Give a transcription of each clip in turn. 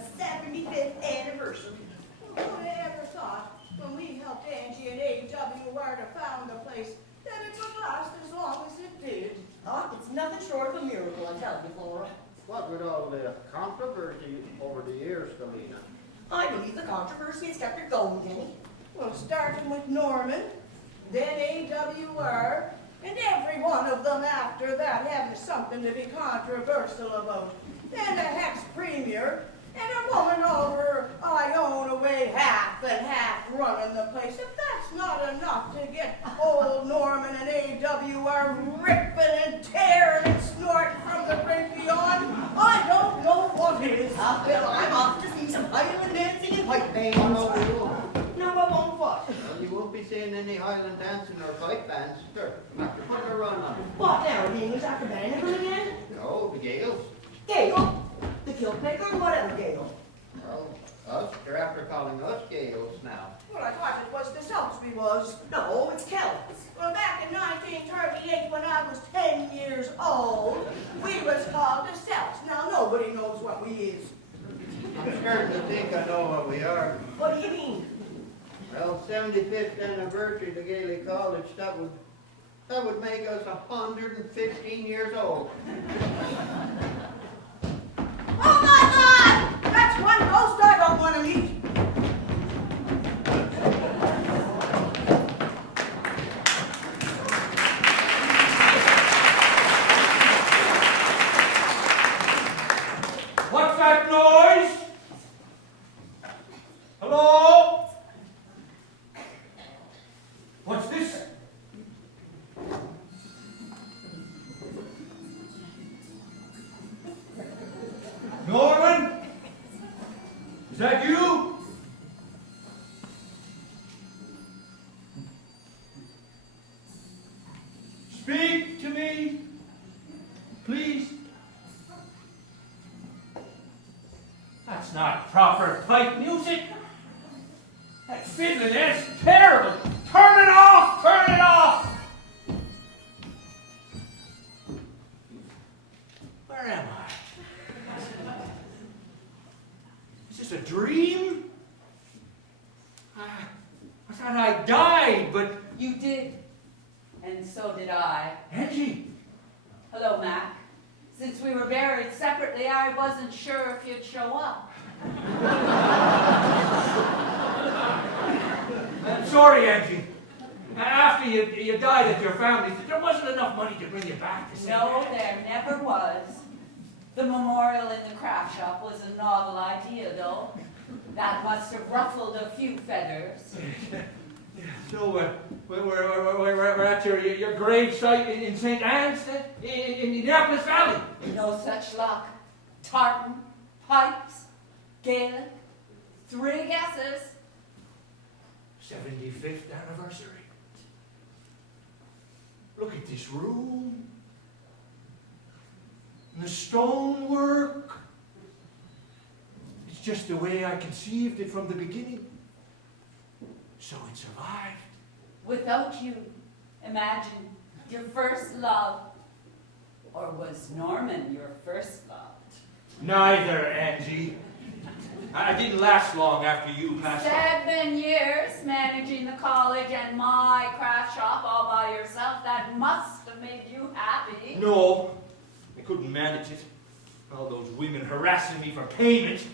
the 75th anniversary. Who would have ever thought, when we helped Angie and AWR to found the place, that it would last as long as it did? Oh, it's nothing short of a miracle, I tell you, Flora. What with all the controversy over the years, Galena? I believe the controversy has kept her going, Jenny. Well, starting with Norman, then AWR, and every one of them after that having something to be controversial about. Then the Hex Premier, and a woman over Iona away half and half running the place. If that's not enough to get old Norman and AWR ripping and tearing and snorting from the brink beyond, I don't know what is. Ah, well, I'm off to see some Highland dancing and pipe bands. No, you won't. No, I won't what? Well, you won't be seeing any Highland dancing or pipe bands. Sure, after putting a run on it. What now, the English after Bannigan again? No, the Gaels. Gale? The Kiltmaker or whatever Gale? Well, us, they're after calling us Gaels now. Well, I thought it was the Celts we was. No, it's Celts. Well, back in 1938, when I was 10 years old, we was called the Celts. Now, nobody knows what we is. I'm starting to think I know what we are. What do you mean? Well, 75th anniversary of the Gaelic College, that would make us 115 years old. Oh my God! That's one ghost I don't want to meet. What's that noise? Hello? What's this? Norman? Is that you? Speak to me, please. That's not proper pipe music. That fiddling, that's terrible. Turn it off! Turn it off! Where am I? Is this a dream? I thought I died, but... You did, and so did I. Angie! Hello, Mac. Since we were buried separately, I wasn't sure if you'd show up. I'm sorry, Angie. After you died at your family, there wasn't enough money to bring you back to see No, that. there never was. The memorial in the craft shop was a novel idea, though. That must have ruffled a few feathers. So, we're at your grave site in St. Anne's, in Indianapolis Valley. No such luck. Tartan, pipes, Gaelic, 3 guesses. 75th anniversary. Look at this room. And the stonework. It's just the way I conceived it from the beginning. So it survived. Without you, imagine your first love. Or was Norman your first love? Neither, Angie. I didn't last long after you passed on. 7 years managing the college and my craft shop all by yourself. That must have made you happy. No, I couldn't manage it. All those women harassing me for payment.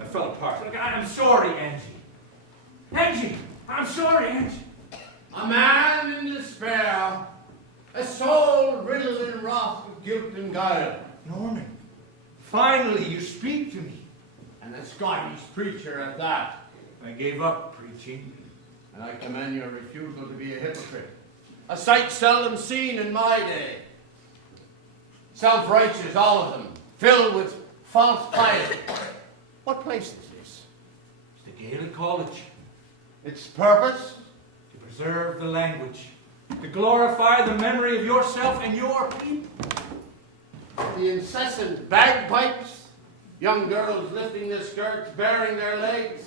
I fell apart. Look, I'm sorry, Angie. Angie, I'm sorry, Angie. A man in despair, a soul riddled in wrath with guilt and guile. Norman, finally you speak to me. And a Scottish preacher at that. I gave up preaching. And I commend your refusal to be a hypocrite. A sight seldom seen in my day. Self-righteous, all of them, filled with false piety. What place is this? It's the Gaelic College. Its purpose? To preserve the language. To glorify the memory of yourself and your people. The incessant bagpipes, young girls lifting their skirts, baring their legs.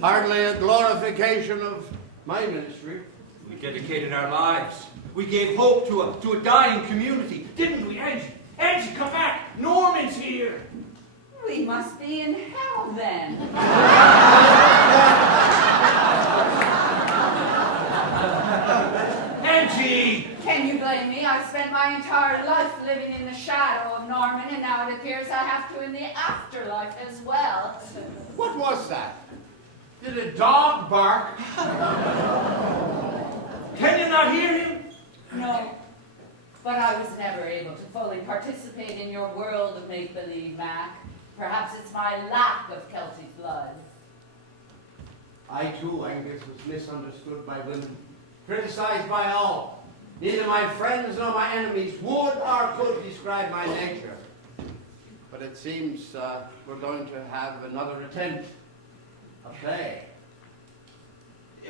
Hardly a glorification of my ministry. We dedicated our lives. We gave hope to a dying community, didn't we, Angie? Angie, come back. Norman's here. We must be in hell then. Angie! Can you blame me? I've spent my entire life living in the shadow of Norman, and now it appears I have to in the afterlife as well. What was that? Did a dog bark? Can you not hear him? No, but I was never able to fully participate in your world of make-believe, Mac. Perhaps it's my lack of Celtic blood. I too, Angus, was misunderstood by women, criticized by all. Neither my friends nor my enemies would or could describe my nature. But it seems we're going to have another attempt. A play.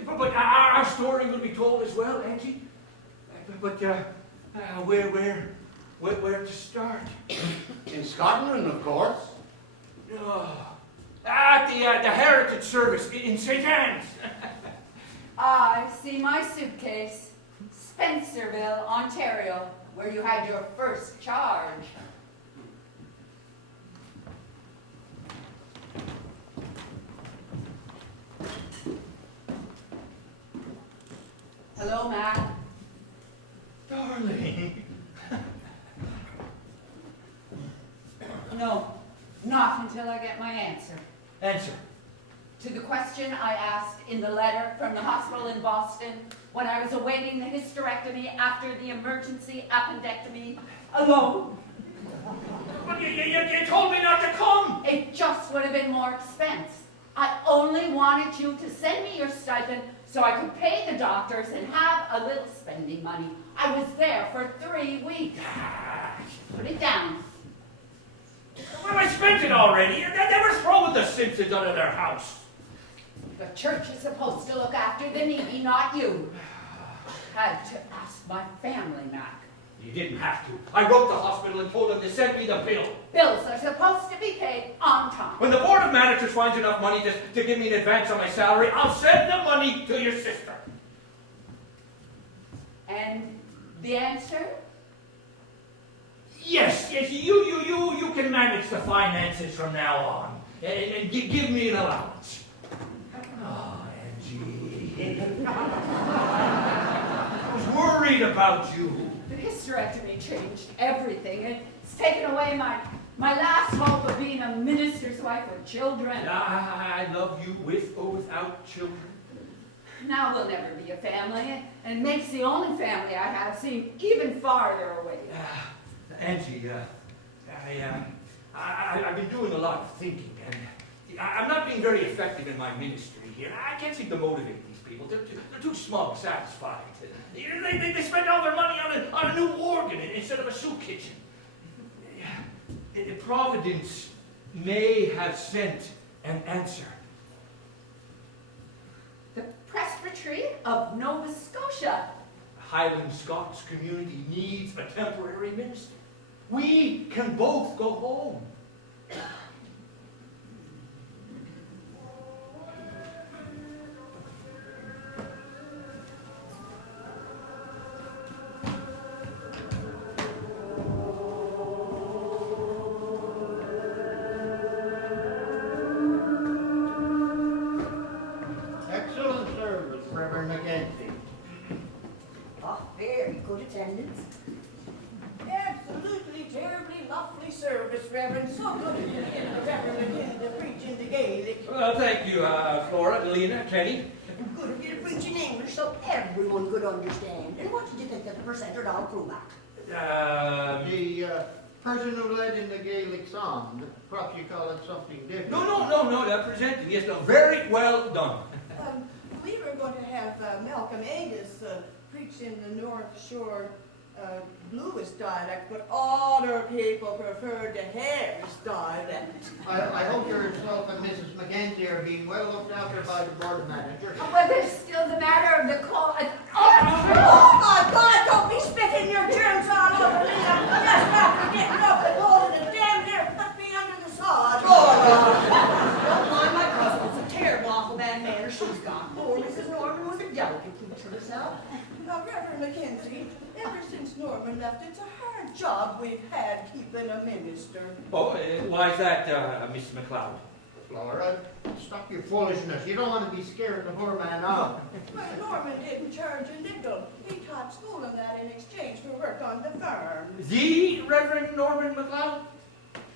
But our story will be told as well, Angie. But where to start? In Scotland, of course. At the Heritage Service in St. Anne's. I see my suitcase. Spencerville, Ontario, where you had your first charge. Hello, Mac. Darling. No, not until I get my answer. Answer. To the question I asked in the letter from the hospital in Boston when I was awaiting the hysterectomy after the emergency appendectomy alone. But you told me not to come. It just would have been more expense. I only wanted you to send me your stipend so I could pay the doctors and have a little spending money. I was there for 3 weeks. Put it down. Well, I spent it already. They were throwing the Simpsons out of their house. The church is supposed to look after the needy, not you. Had to ask my family, Mac. You didn't have to. I wrote the hospital and told them to send me the bill. Bills are supposed to be paid on time. When the Board of Managers finds enough money to give me an advance on my salary, I'll send the money to your sister. And the answer? Yes, you can manage the finances from now on. And give me an allowance. Oh, Angie. I was worried about you. The hysterectomy changed everything. It's taken away my last hope of being a minister's wife with children. I love you with or without children. Now we'll never be a family, and it makes the only family I have seem even farther away. Angie, I've been doing a lot of thinking, and I'm not being very effective in my ministry here. I can't seem to motivate these people. They're too smug, satisfied. They spend all their money on a new organ instead of a soup kitchen. Providence may have sent an answer. The Presbytery of Nova Scotia. Highland Scots community needs a temporary minister. We can both go home. Excellent service, Reverend Mackenzie. Oh, very good attendance. Absolutely terribly lovely service, Reverend. So good to hear the Reverend again to preach in the Gaelic. Well, thank you, Flora, Lena, Kenny. Good of you to preach in English so everyone could understand. And what did you think of the presenter, Al Krumack? The person who led in the Gaelic song, perhaps you call it something different. No, that presented. Yes, no, very well done. We were going to have Malcolm Angus preach in the North Shore Blues dialect, but other people preferred the Harris dialect. I hope yourself and Mrs. Mackenzie are being well looked after by the Board of Managers. Well, there's still the matter of the call. Oh my God, don't be spitting your germs all over me. I'm just after getting up and holding it damn near put me under the sod. Don't mind my cousin. It's a terrible, awful bad manner she's got. Poor Mrs. Norman was a delicate creature herself. Now, Reverend Mackenzie, ever since Norman left, it's a hard job we've had keeping a minister. Oh, why is that, Mrs. McLeod? Flora, stop your foolishness. You don't want to be scaring the poor man off. Well, Norman didn't charge a nickel. He taught school and that in exchange for work on the farm. The Reverend Norman McLeod?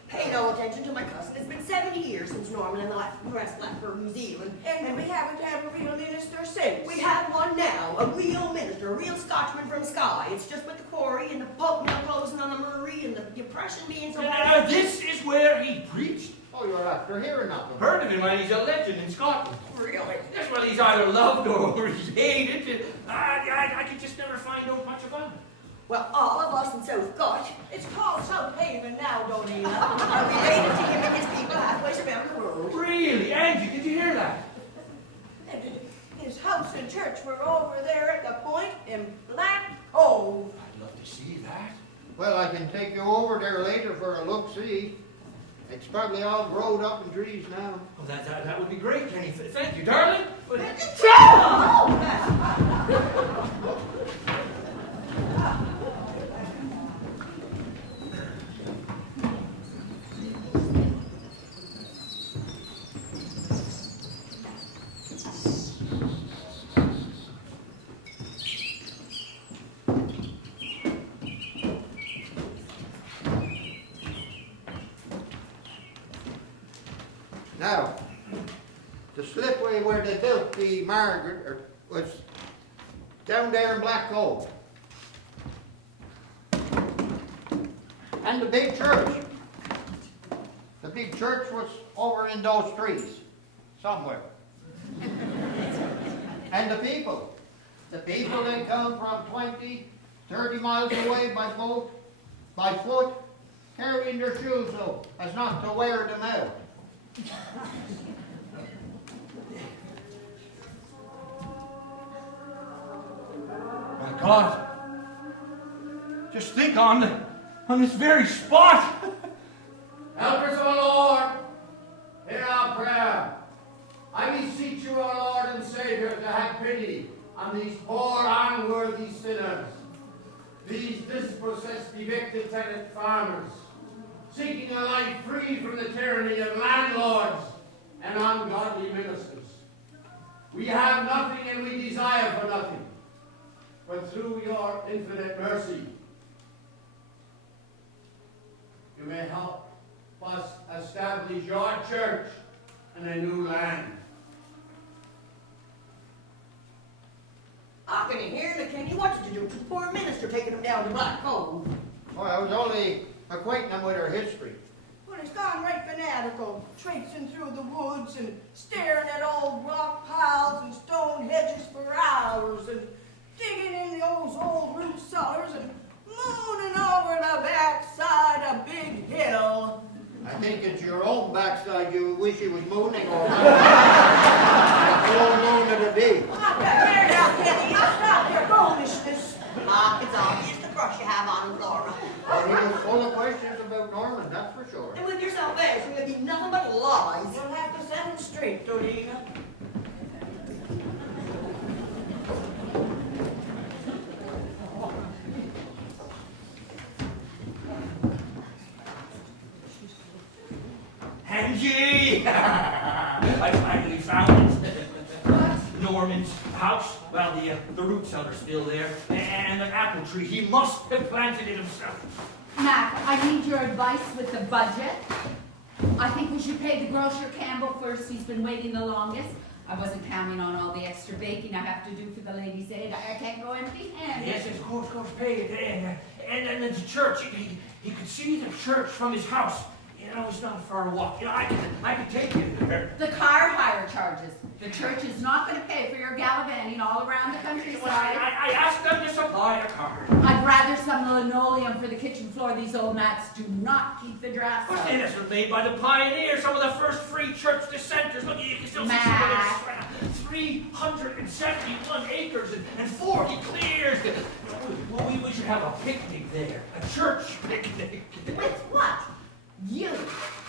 Pay no attention to my cousin. It's been 70 years since Norman and the rest left for New Zealand. And we haven't had a real minister since. We have one now, a real minister, a real Scotchman from Skye. It's just with the quarry and the pulp mill closing on the Murray and the depression being so bad. This is where he preached. Oh, you're after hearing of him. Heard of him when he's a legend in Scotland. Really? Yes, well, he's either loved or he's hated. I could just never find out much about him. Well, all of us in South Gulch It's called South Haven now, Donina. are related to him and his people halfway around the world. Really? Angie, did you hear that? And his house and church were over there at the point in Black Cove. I'd love to see that. Well, I can take you over there later for a look-see. It's probably all growed up in trees now. Oh, that would be great, Kenny. Thank you, darling. Now, the slipway where they built the Margaret was down there in Black Cove. And the big church. The big church was over in those trees, somewhere. And the people. The people, they come from 20, 30 miles away by boat, by foot, carrying their shoes so as not to wear them out. My God. Just think on this very spot. Helpers of the Lord, hear our prayer. I beseech you, O Lord and Savior, to have pity on these poor, unworthy sinners, these dispossessed, evicted tenant farmers, seeking a life free from the tyranny of landlords and ungodly ministers. We have nothing and we desire for nothing, but through your infinite mercy, you may help us establish your church in a new land. I can hear the Kenny. What did you do to the poor minister taking him down to Black Cove? Oh, I was only acquainting them with her history. Well, he's gone right fanatical, traipsing through the woods and staring at old rock piles and stone hedges for hours and digging in those old root cellars and mooning over the backside of Big Hill. I think it's your own backside you wish you was mooning over. Full moon of the day. There now, Kenny, stop your foolishness. Mark, it's obvious the crush you have on him, Flora. Well, he was full of questions about Norman, that's for sure. And with your salvation, there'll be nothing but lies. You'll have to set him straight, Donina. Angie! I finally found it. Norman's house. Well, the root cellar's still there. And an apple tree. He must have planted it himself. Mac, I need your advice with the budget. I think we should pay the grocer Campbell first. He's been waiting the longest. I wasn't counting on all the extra baking I have to do for the ladies' aid. I can't go empty-handed. Yes, of course, pay it. And the church, he could see the church from his house. You know, it's not a far walk. You know, I could take you there. The car hire charges. The church is not going to pay for your gallivanting all around the countryside. I asked them to supply a car. I'd rather some linoleum for the kitchen floor. These old mats do not keep the drafts What's out. this was made by the pioneers, some of the first free church dissenters. Look, you can still see some of this. 371 acres and 40 clears. Well, we should have a picnic there, a church picnic. With what? You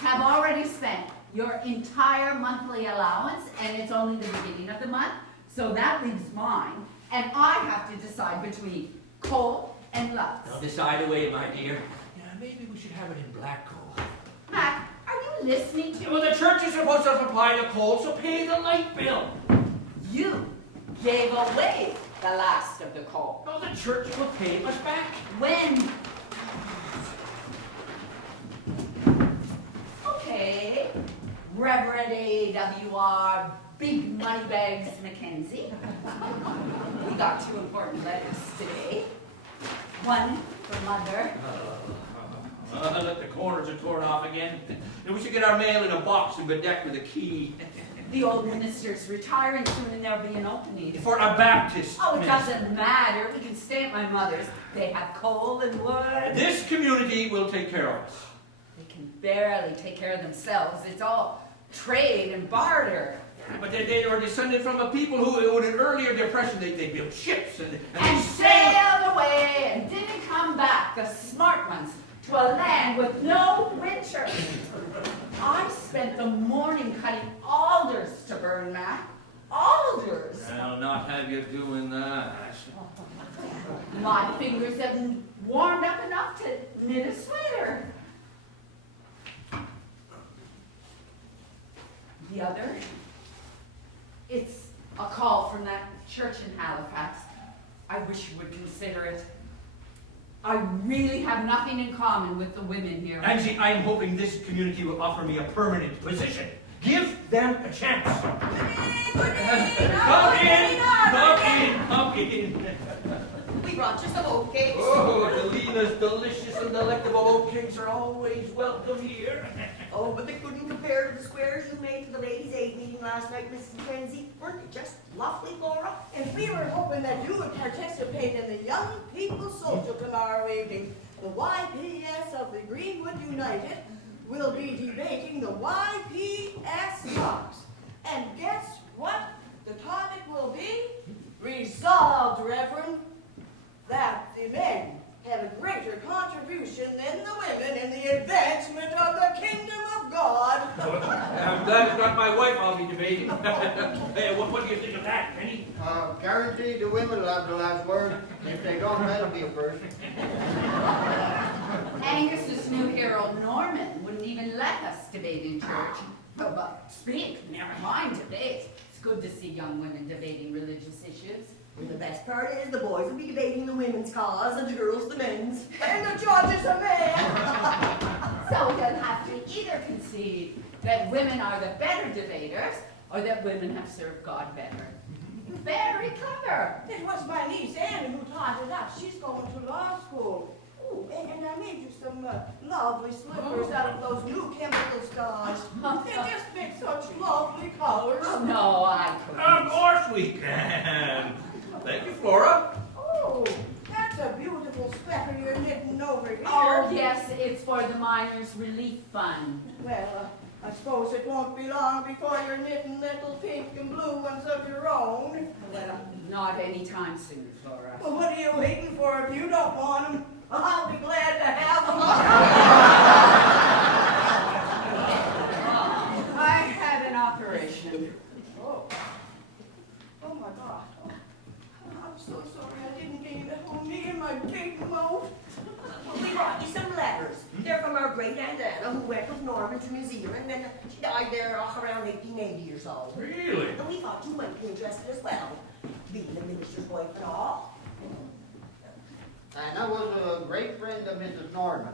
have already spent your entire monthly allowance, and it's only the beginning of the month, so that leaves mine. And I have to decide between coal and Lux. Now decide away, my dear. Yeah, maybe we should have it in Black Cove. Mac, are you listening to Well, me? the church is supposed to supply the coal, so pay the light bill. You gave away the last of the coal. Well, the church will pay us back. When? Okay, Reverend A.W.R. Big Moneybags Mackenzie. We got 2 important letters today. One for Mother. Look, the corners are torn off again. And we should get our mail in a box and bedecked with a key. The old minister's retiring soon and there'll be an opening. For a Baptist. Oh, it minister. doesn't matter. We can stay at my mother's. They have coal and wood. This community will take care of us. They can barely take care of themselves. It's all trade and barter. But they are descended from a people who, in an earlier depression, they built ships and And they sailed. sailed away and didn't come back, the smart ones, to a land with no winter. I spent the morning cutting alders to burn, Mac. Alders. I'll not have you doing that. My fingers haven't warmed up enough to knit a sweater. The other, it's a call from that church in Halifax. I wish you would consider it. I really have nothing in common with the women here. Angie, I am hoping this community will offer me a permanent position. Give them a chance. Come in. We brought you some oatcakes. Oh, Delina's delicious and delectable oatcakes are always welcome here. Oh, but they couldn't compare to the squares you made to the ladies' aid meeting last night, Mrs. Mackenzie. Weren't they just lovely, Laura? And we were hoping that you would participate in the Young People's Social tomorrow evening. The YPS of the Greenwood United will be debating the YPS box. And guess what the topic will be? Resolved, Reverend, that the men have a greater contribution than the women in the advancement of the kingdom of God. I'm glad it's not my wife I'll be debating. Hey, what do you think of that, Penny? Guaranteed the women will have the last word. If they don't, that'll be a first. Angus's new hero, Norman, wouldn't even let us debate in church. But speak, never mind debate. It's good to see young women debating religious issues. And the best part is the boys will be debating the women's cause and the girls the men's. And the judge is a man. So they'll have to either concede that women are the better debaters or that women have served God better. Very clever. It was my niece Anne who taught it up. She's going to law school. Oh, and I made you some lovely slippers out of those new chemical skies. They just make such lovely colors. Oh, no, I couldn't. Of course we can. Thank you, Flora. Oh, that's a beautiful sweater you're knitting over here. Oh, yes, it's for the Miners' Relief Fund. Well, I suppose it won't be long before you're knitting little pink and blue ones of your own. Well, not anytime soon, Flora. Well, what are you waiting for if you don't want them? I'll be glad to have them. I had an operation. Oh. Oh my God. Oh, I'm so sorry I didn't gain the whole me and my big mouth. Well, we brought you some letters. They're from our great Aunt Anna, who went with Norman to New Zealand, and she died there around 1880 or so. Really? And we thought you might be interested as well, being the minister's wife and all. And I was a great friend of Mrs. Norman.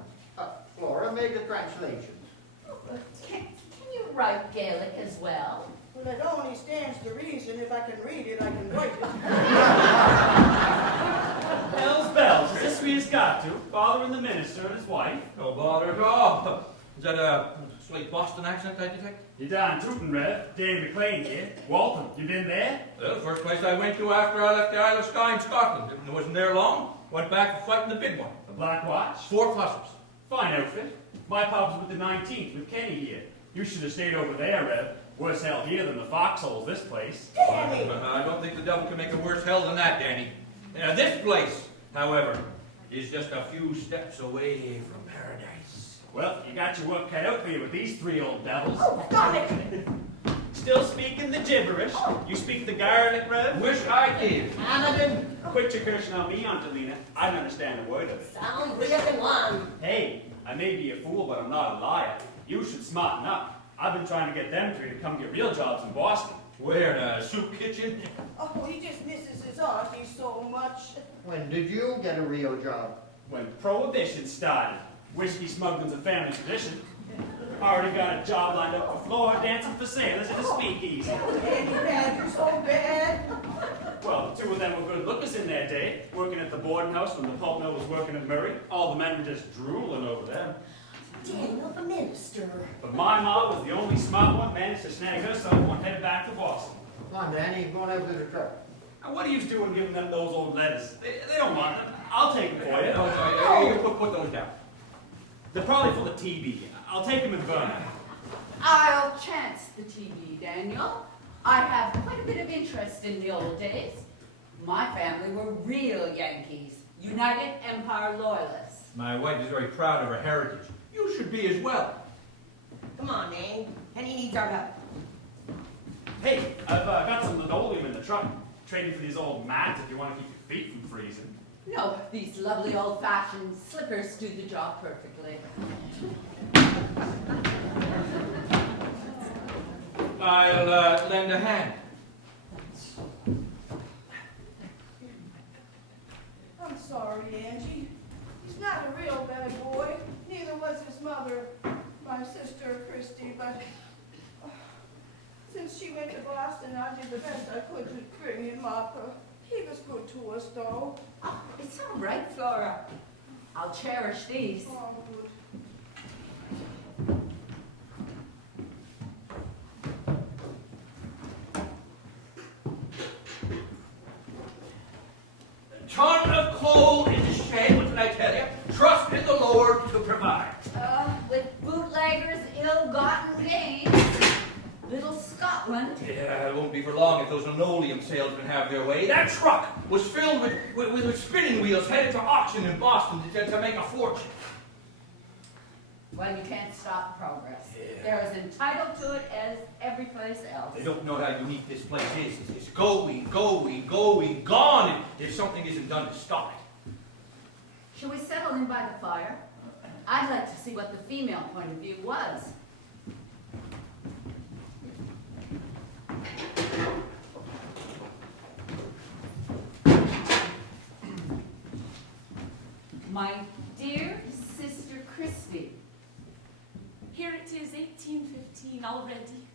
Flora made the translations. Can you write Gaelic as well? Well, it only stands to reason if I can read it, I can write it. Bells, bells, is this where you got to? Father and the minister and his wife? No bother at all. Is that a slight Boston accent I detect? You down Tootin, Rev? Dave McLean here. Walton, you been there? Well, first place I went to after I left the Isle of Skye in Scotland. I wasn't there long. Went back to fighting the big one. The Black Watch? 4 clusters. Fine outfit. My pub's with the 19th, with Kenny here. You should have stayed over there, Rev. Worse hell here than the foxholes, this place. Danny! I don't think the devil can make a worse hell than that, Danny. This place, however, is just a few steps away from paradise. Well, you got your work cut out for you with these 3 old devils. Oh, got it! Still speaking the gibberish. You speak the Gaelic, Rev? Wish I did. Hamilton. Quit your cursing on me, Angelina. I don't understand a word of it. Sound real in one. Hey, I may be a fool, but I'm not a liar. You should smarten up. I've been trying to get them three to come get real jobs in Boston. Where, in a soup kitchen? Oh, he just misses his auntie so much. When did you get a real job? When Prohibition started, whiskey smuggling's a family tradition. Already got a job lined up for floor dancing for sailors at a speakeasy. Andy Badger so bad. Well, two of them were good lookers in their day, working at the boarding house when the pulp mill was working at Murray. All the men were just drooling over them. Daniel, the minister. But my ma was the only smart one, managed to snag her someone headed back to Boston. Come on, Danny, going out to the truck. Now, what are you doing giving them those old letters? They don't want them. I'll take them for you. You put those down. They're probably full of TB. I'll take them and burn them. I'll chance the TV, Daniel. I have quite a bit of interest in the old days. My family were real Yankees, United Empire Loyalists. My wife is very proud of her heritage. You should be as well. Come on, man. Penny needs our help. Hey, I've got some linoleum in the truck. Trading for these old mats if you want to keep your feet from freezing. No, these lovely old-fashioned slippers do the job perfectly. I'll lend a hand. I'm sorry, Angie. He's not a real bad boy. Neither was his mother, my sister, Christy, but since she went to Boston, I did the best I could to bring him up. He was good to us, though. Oh, it's all right, Flora. I'll cherish these. Oh, good. Ton of coal in the shed, what did I tell you? Trust in the Lord to provide. With bootleggers' ill-gotten gains, little Scotland. Yeah, it won't be for long if those linoleum salesmen have their way. That truck was filled with spinning wheels headed to auction in Boston to make a fortune. Well, you can't stop progress. Yeah. They're as entitled to it as every place else. They don't know how unique this place is. It's going, gone if something isn't done to stop it. Shall we settle in by the fire? I'd like to see what the female point of view was. My dear sister Christy. Here it is, 1815 already.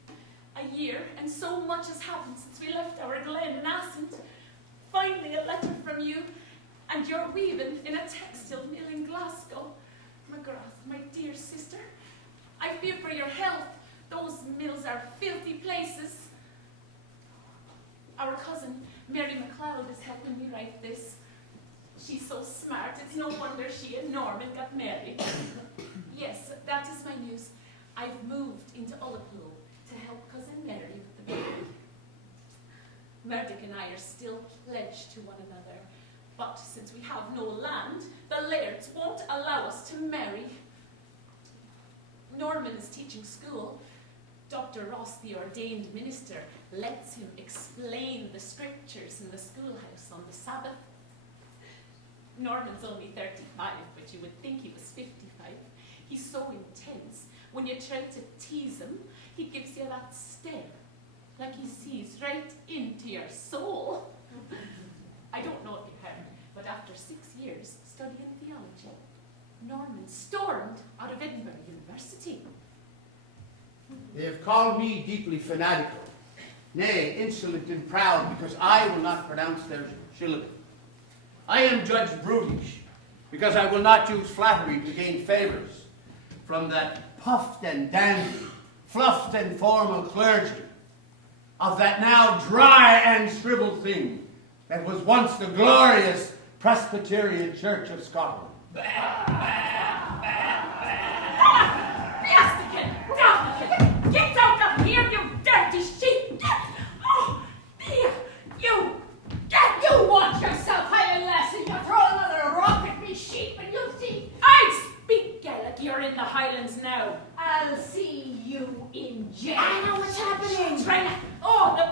A year, and so much has happened since we left our glen in Assynt. Finally, a letter from you, and you're weaving in a textile mill in Glasgow. McGrath, my dear sister, I fear for your health. Those mills are filthy places. Our cousin, Mary MacLeod, is helping me write this. She's so smart, it's no wonder she and Norman got married. Yes, that is my news. I've moved into Ullapool to help cousin Mary with the baby. Murdoch and I are still pledged to one another, but since we have no land, the lairds won't allow us to marry. Norman is teaching school. Dr. Ross, the ordained minister, lets him explain the scriptures in the schoolhouse on the Sabbath. Norman's only 35, but you would think he was 55. He's so intense. When you try to tease him, he gives you that stare, like he sees right into your soul. I don't know if you heard, but after 6 years studying theology, Norman stormed out of Edinburgh University. They have called me deeply fanatical, nay, insolent and proud, because I will not pronounce their shillelagh. I am judged brutish, because I will not use flattery to gain favors from that puffed and dandy, fluffed and formal clergy of that now dry and shriveled thing that was once the glorious Presbyterian Church of Scotland. Blastican! Get out of here, you dirty sheep! Oh, dear, you watch yourself, Highland lassie! You throw another rock at me, sheep, and you'll see. I speak Gaelic. You're in the Highlands now. I'll see you in jail. I know what's happening. Trina. Oh, the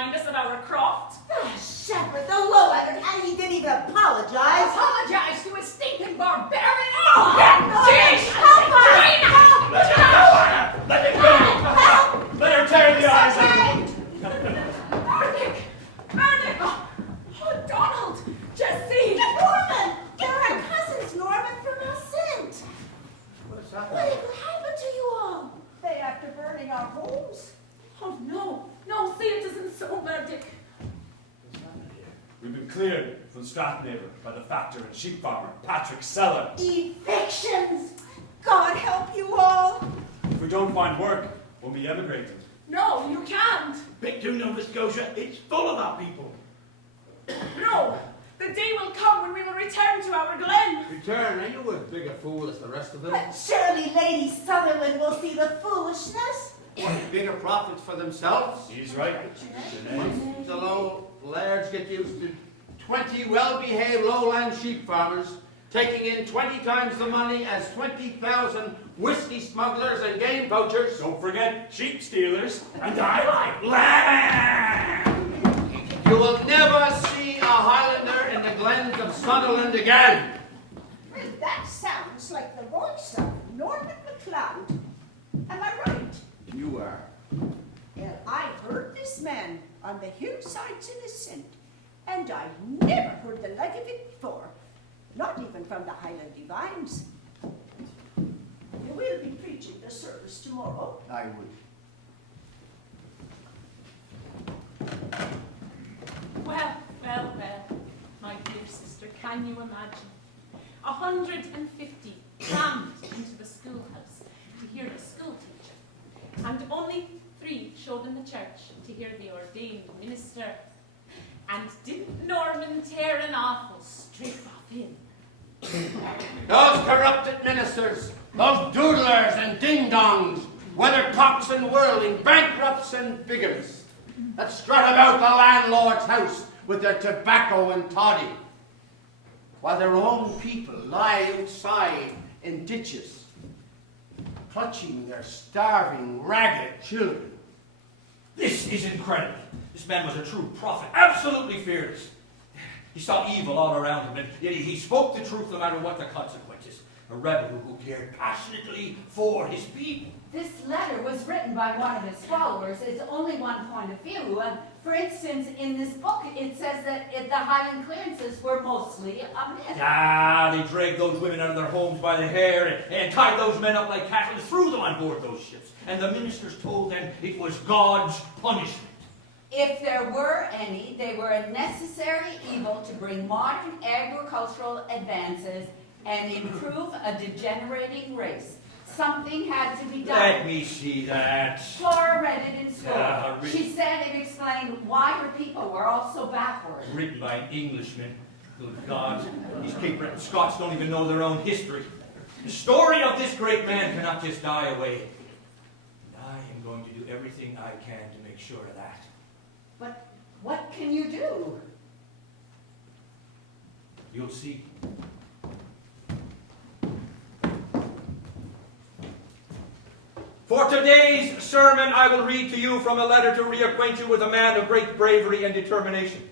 remind us of our croft. Shepherd, the lowlander, and he didn't even apologize. Apologize to a stinking barbarian. Oh, jeez! Help us! Let it go! Let her tear the eyes out! Ernick! Oh, Donald! Jessie! Norman! They're our cousins, Norman, from Ascent. What's happening? Whatever happened to you all? They after burning our homes. Oh, no. No, see, it isn't so, Merdick. We've been cleared from Strathnaver by the factor and sheep farmer, Patrick Seller. Evictions! God help you all! If we don't find work, we'll be emigrating. No, you can't. Pictou, Nova Scotia, it's full of that people. No. The day will come when we will return to our glen. Return, are you as big a fool as the rest of them? But surely Lady Sutherland will see the foolishness. Bigger profits for themselves? He's right. Once the low lairds get used to 20 well-behaved lowland sheep farmers taking in 20 times the money as 20,000 whiskey smugglers and game poachers. Don't forget sheep stealers. And I like land! You will never see a Highlander in the glens of Sunderland again. Well, that sounds like the voice of Norman MacLeod. Am I right? You are. Well, I heard this man on the hillsides in Ascent, and I never heard the like of it before, not even from the Highland divines. You will be preaching the service tomorrow. I would. Well, my dear sister, can you imagine? 150 crammed into the schoolhouse to hear the school teacher, and only 3 showed in the church to hear the ordained minister. And didn't Norman tear an awful strip off him? Those corrupted ministers, those doodlers and ding-dongs, weathercocks and whirling, bankrupts and bigamists, that strut about the landlord's house with their tobacco and toddy, while their own people lie outside in ditches, clutching their starving, ragged children. This is incredible. This man was a true prophet, absolutely fearless. He saw evil all around him, and yet he spoke the truth no matter what the consequences. A rebel who cared passionately for his people. This letter was written by one of his followers. It's only one point of view. And for instance, in this book, it says that the Highland clearances were mostly a myth. They dragged those women out of their homes by the hair and tied those men up like cattle and threw them on board those ships. And the ministers told them it was God's punishment. If there were any, they were a necessary evil to bring modern agricultural advances and improve a degenerating race. Something had to be done. Let me see that. Flora read it in school. Really? She said it explained why her people were all so backward. Written by an Englishman. Good God, these Cape Breton Scots don't even know their own history. The story of this great man cannot just die away. And I am going to do everything I can to make sure of that. But what can you do? You'll see. For today's sermon, I will read to you from a letter to reacquaint you with a man of great bravery and determination.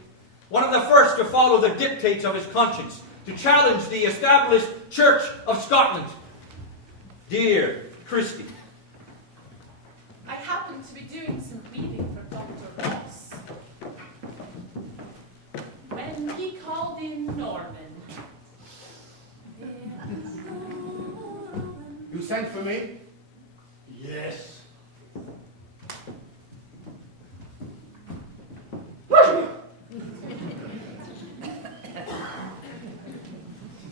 One of the first to follow the dictates of his conscience, to challenge the established Church of Scotland. Dear Christy, I happened to be doing some reading for Dr. Ross when he called in Norman. You sent for me? Yes.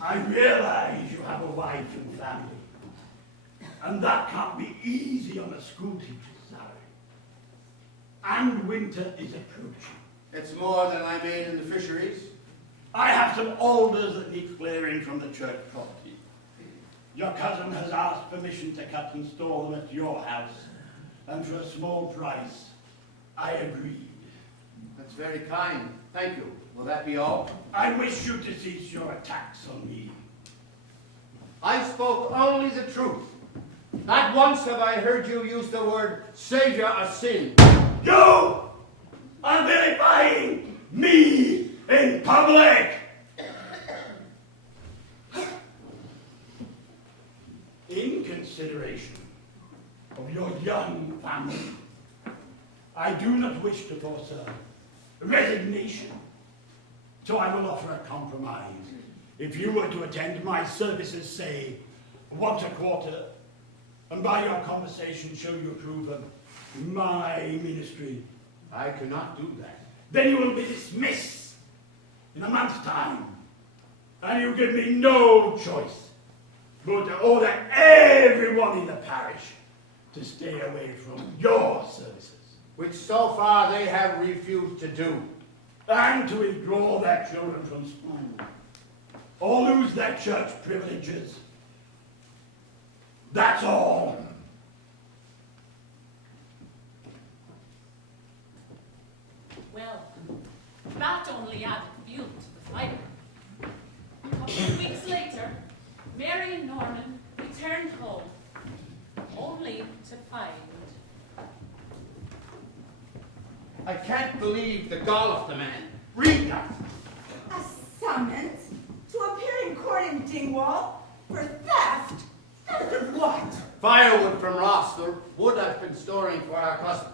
I realize you have a wife and family, and that can't be easy on a school teacher's salary. And winter is approaching. It's more than I made in the fisheries. I have some alders that need clearing from the church property. Your cousin has asked permission to cut and store them at your house, and for a small price, I agreed. That's very kind. Thank you. Will that be all? I wish you to cease your attacks on me. I spoke only the truth. Not once have I heard you use the word savior of sin. You and vilifying me in public. In consideration of your young family, I do not wish to force a resignation, so I will offer a compromise. If you were to attend my services, say, once a quarter, and by your conversation show you approve of my ministry, I cannot do that. then you will be dismissed in a month's time, and you give me no choice but to order everyone in the parish to stay away from your services, Which so far they have refused to do. and to withdraw their children from school, or lose their church privileges. That's all. Well, that only added fuel to the fire. A couple of weeks later, Mary and Norman returned home, only to find. I can't believe the gall of the man. Read that. A summons to appear in court in Dingwall for theft? Theft of what? Firewood from Ross, the wood I've been storing for our cousin.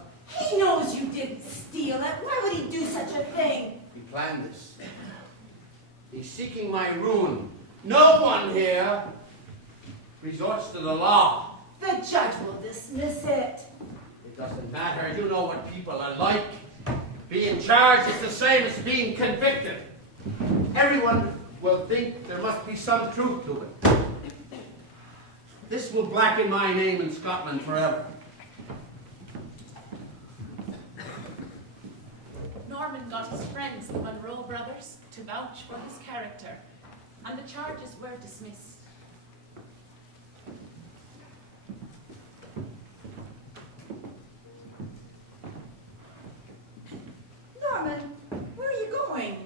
He knows you didn't steal it. Why would he do such a thing? He planned this. He's seeking my ruin. No one here resorts to the law. The judge will dismiss it. It doesn't matter. You know what people are like. Being charged is the same as being convicted. Everyone will think there must be some truth to it. This will blacken my name in Scotland forever. Norman got his friends, the Monroe brothers, to vouch for his character, and the charges were dismissed. Norman, where are you going?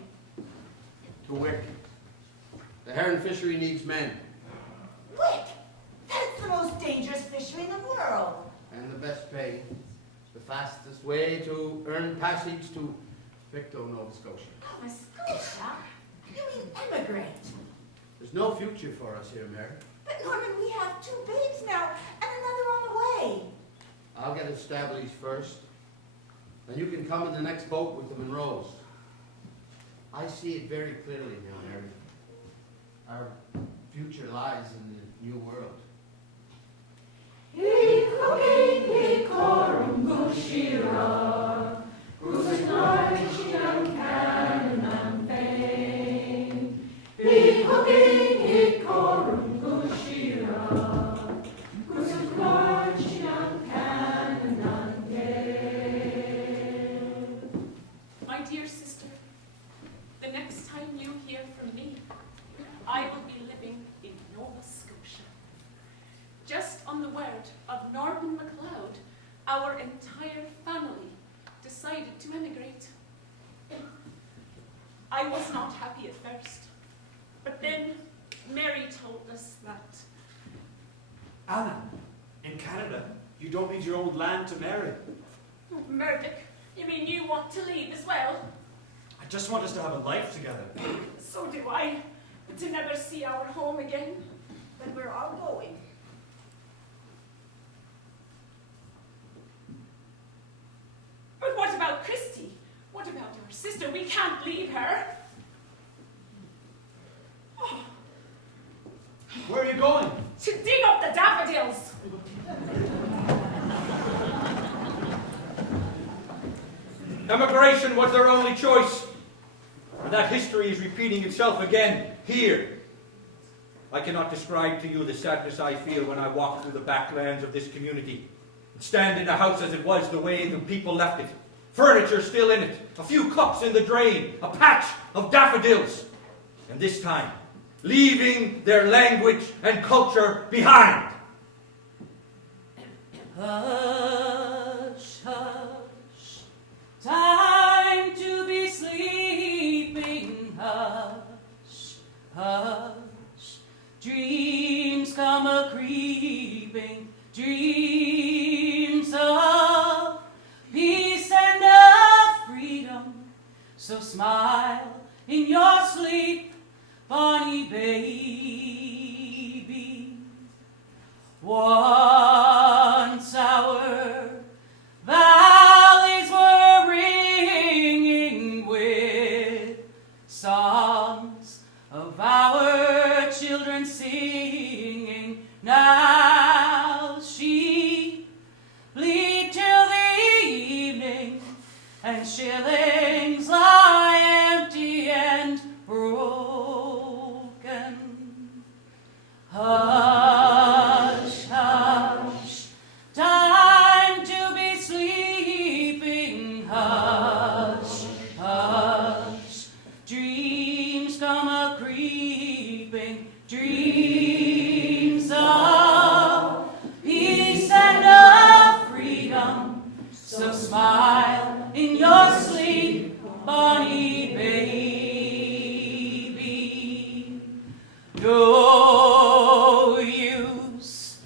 To Wick. The heron fishery needs men. Wick! That's the most dangerous fishery in the world. And the best pay. The fastest way to earn passage to Victo, Nova Scotia. Nova Scotia? You mean emigrate? There's no future for us here, Mary. But Norman, we have 2 babes now, and another on the way. I'll get established first. Then you can come in the next boat with the Monroes. I see it very clearly now, Mary. Our future lies in the new world. My dear sister, the next time you hear from me, I will be living in Nova Scotia. Just on the word of Norman MacLeod, our entire family decided to emigrate. I was not happy at first, but then Mary told us that. Anna, in Canada, you don't need your own land to marry. Murdoch, you mean you want to leave as well? I just want us to have a life together. So do I, but to never see our home again. But we're all going. But what about Christy? What about our sister? We can't leave her. Oh, Where are you going? to dig up the daffodils. Emigration was their only choice. And that history is repeating itself again here. I cannot describe to you the sadness I feel when I walk through the backlands of this community and stand in a house as it was the way the people left it. Furniture still in it, a few cups in the drain, a patch of daffodils. And this time, leaving their language and culture behind. Hush, hush, time to be sleeping. Hush, hush, dreams come a-creeping, dreams of peace and of freedom. Once our valleys were ringing with songs of our children singing. Now sheep bleed till the evening, and shillings lie empty and broken. Hush, hush, time to be sleeping. Hush, hush, dreams come a-creeping, dreams of peace and of freedom. So smile in your sleep, bonny baby. No use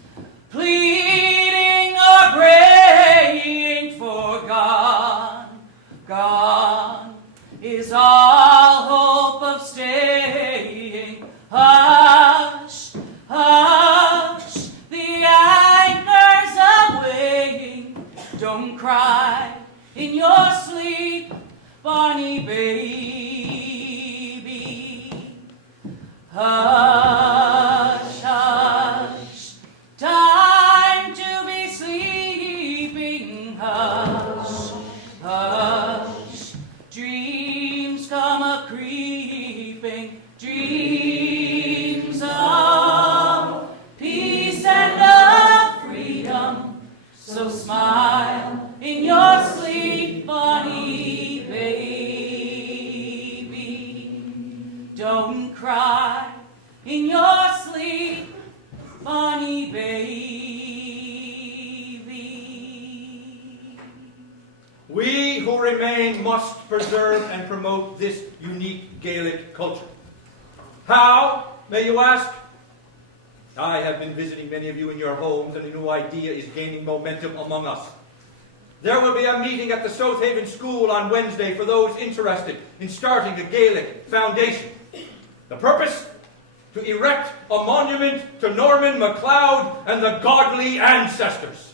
pleading or praying, for gone is all hope of staying. Hush, hush, the anchor's a-weighing. Don't cry in your sleep, bonny baby. Hush, hush, time to be sleeping. Hush, hush, dreams come a-creeping, dreams of peace and of freedom. So smile in your sleep, bonny baby. Don't cry in your sleep, bonny baby. We who remain must preserve and promote this unique Gaelic culture. How, may you ask? I have been visiting many of you in your homes, and a new idea is gaining momentum among us. There will be a meeting at the Southaven School on Wednesday for those interested in starting a Gaelic foundation. The purpose? To erect a monument to Norman MacLeod and the godly ancestors.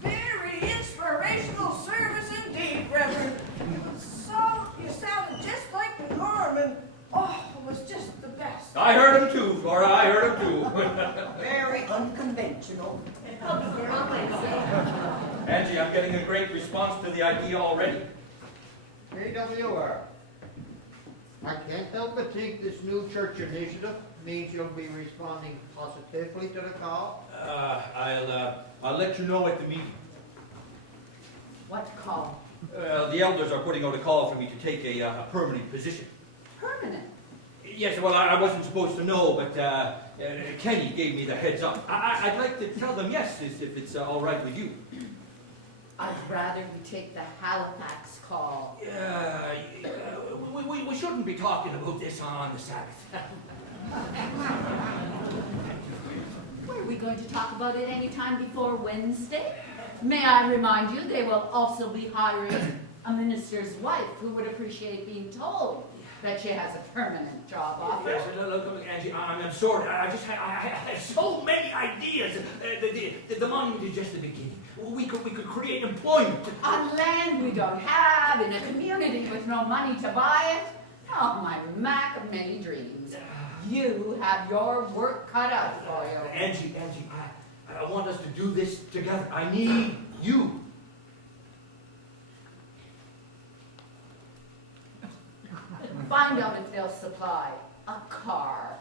Very inspirational service indeed, Reverend. You sounded just like Norman. Oh, it was just the best. I heard him too, Flora, I heard him too. Very unconventional. I'll be here on Wednesday. Angie, I'm getting a great response to the idea already. AWR. I can't help but think this new church initiative means you'll be responding positively to the call. I'll let you know at the meeting. What call? The elders are putting out a call for me to take a permanent position. Permanent. Yes, well, I wasn't supposed to know, but Kenny gave me the heads up. I'd like to tell them yes, if it's all right with you. I'd rather you take the Halifax call. We shouldn't be talking about this on the Sabbath. Were we going to talk about it any time before Wednesday? May I remind you, they will also be hiring a minister's wife who would appreciate being told that she has a permanent job offer. Yes, look, Angie, I'm sorry. I have so many ideas. The monument is just the beginning. We could create employment. On land we don't have, in a community with no money to buy it. Oh, my Mac of many dreams. You have your work cut out for you. Angie, I want us to do this together. I need you. Find out if they'll supply a car.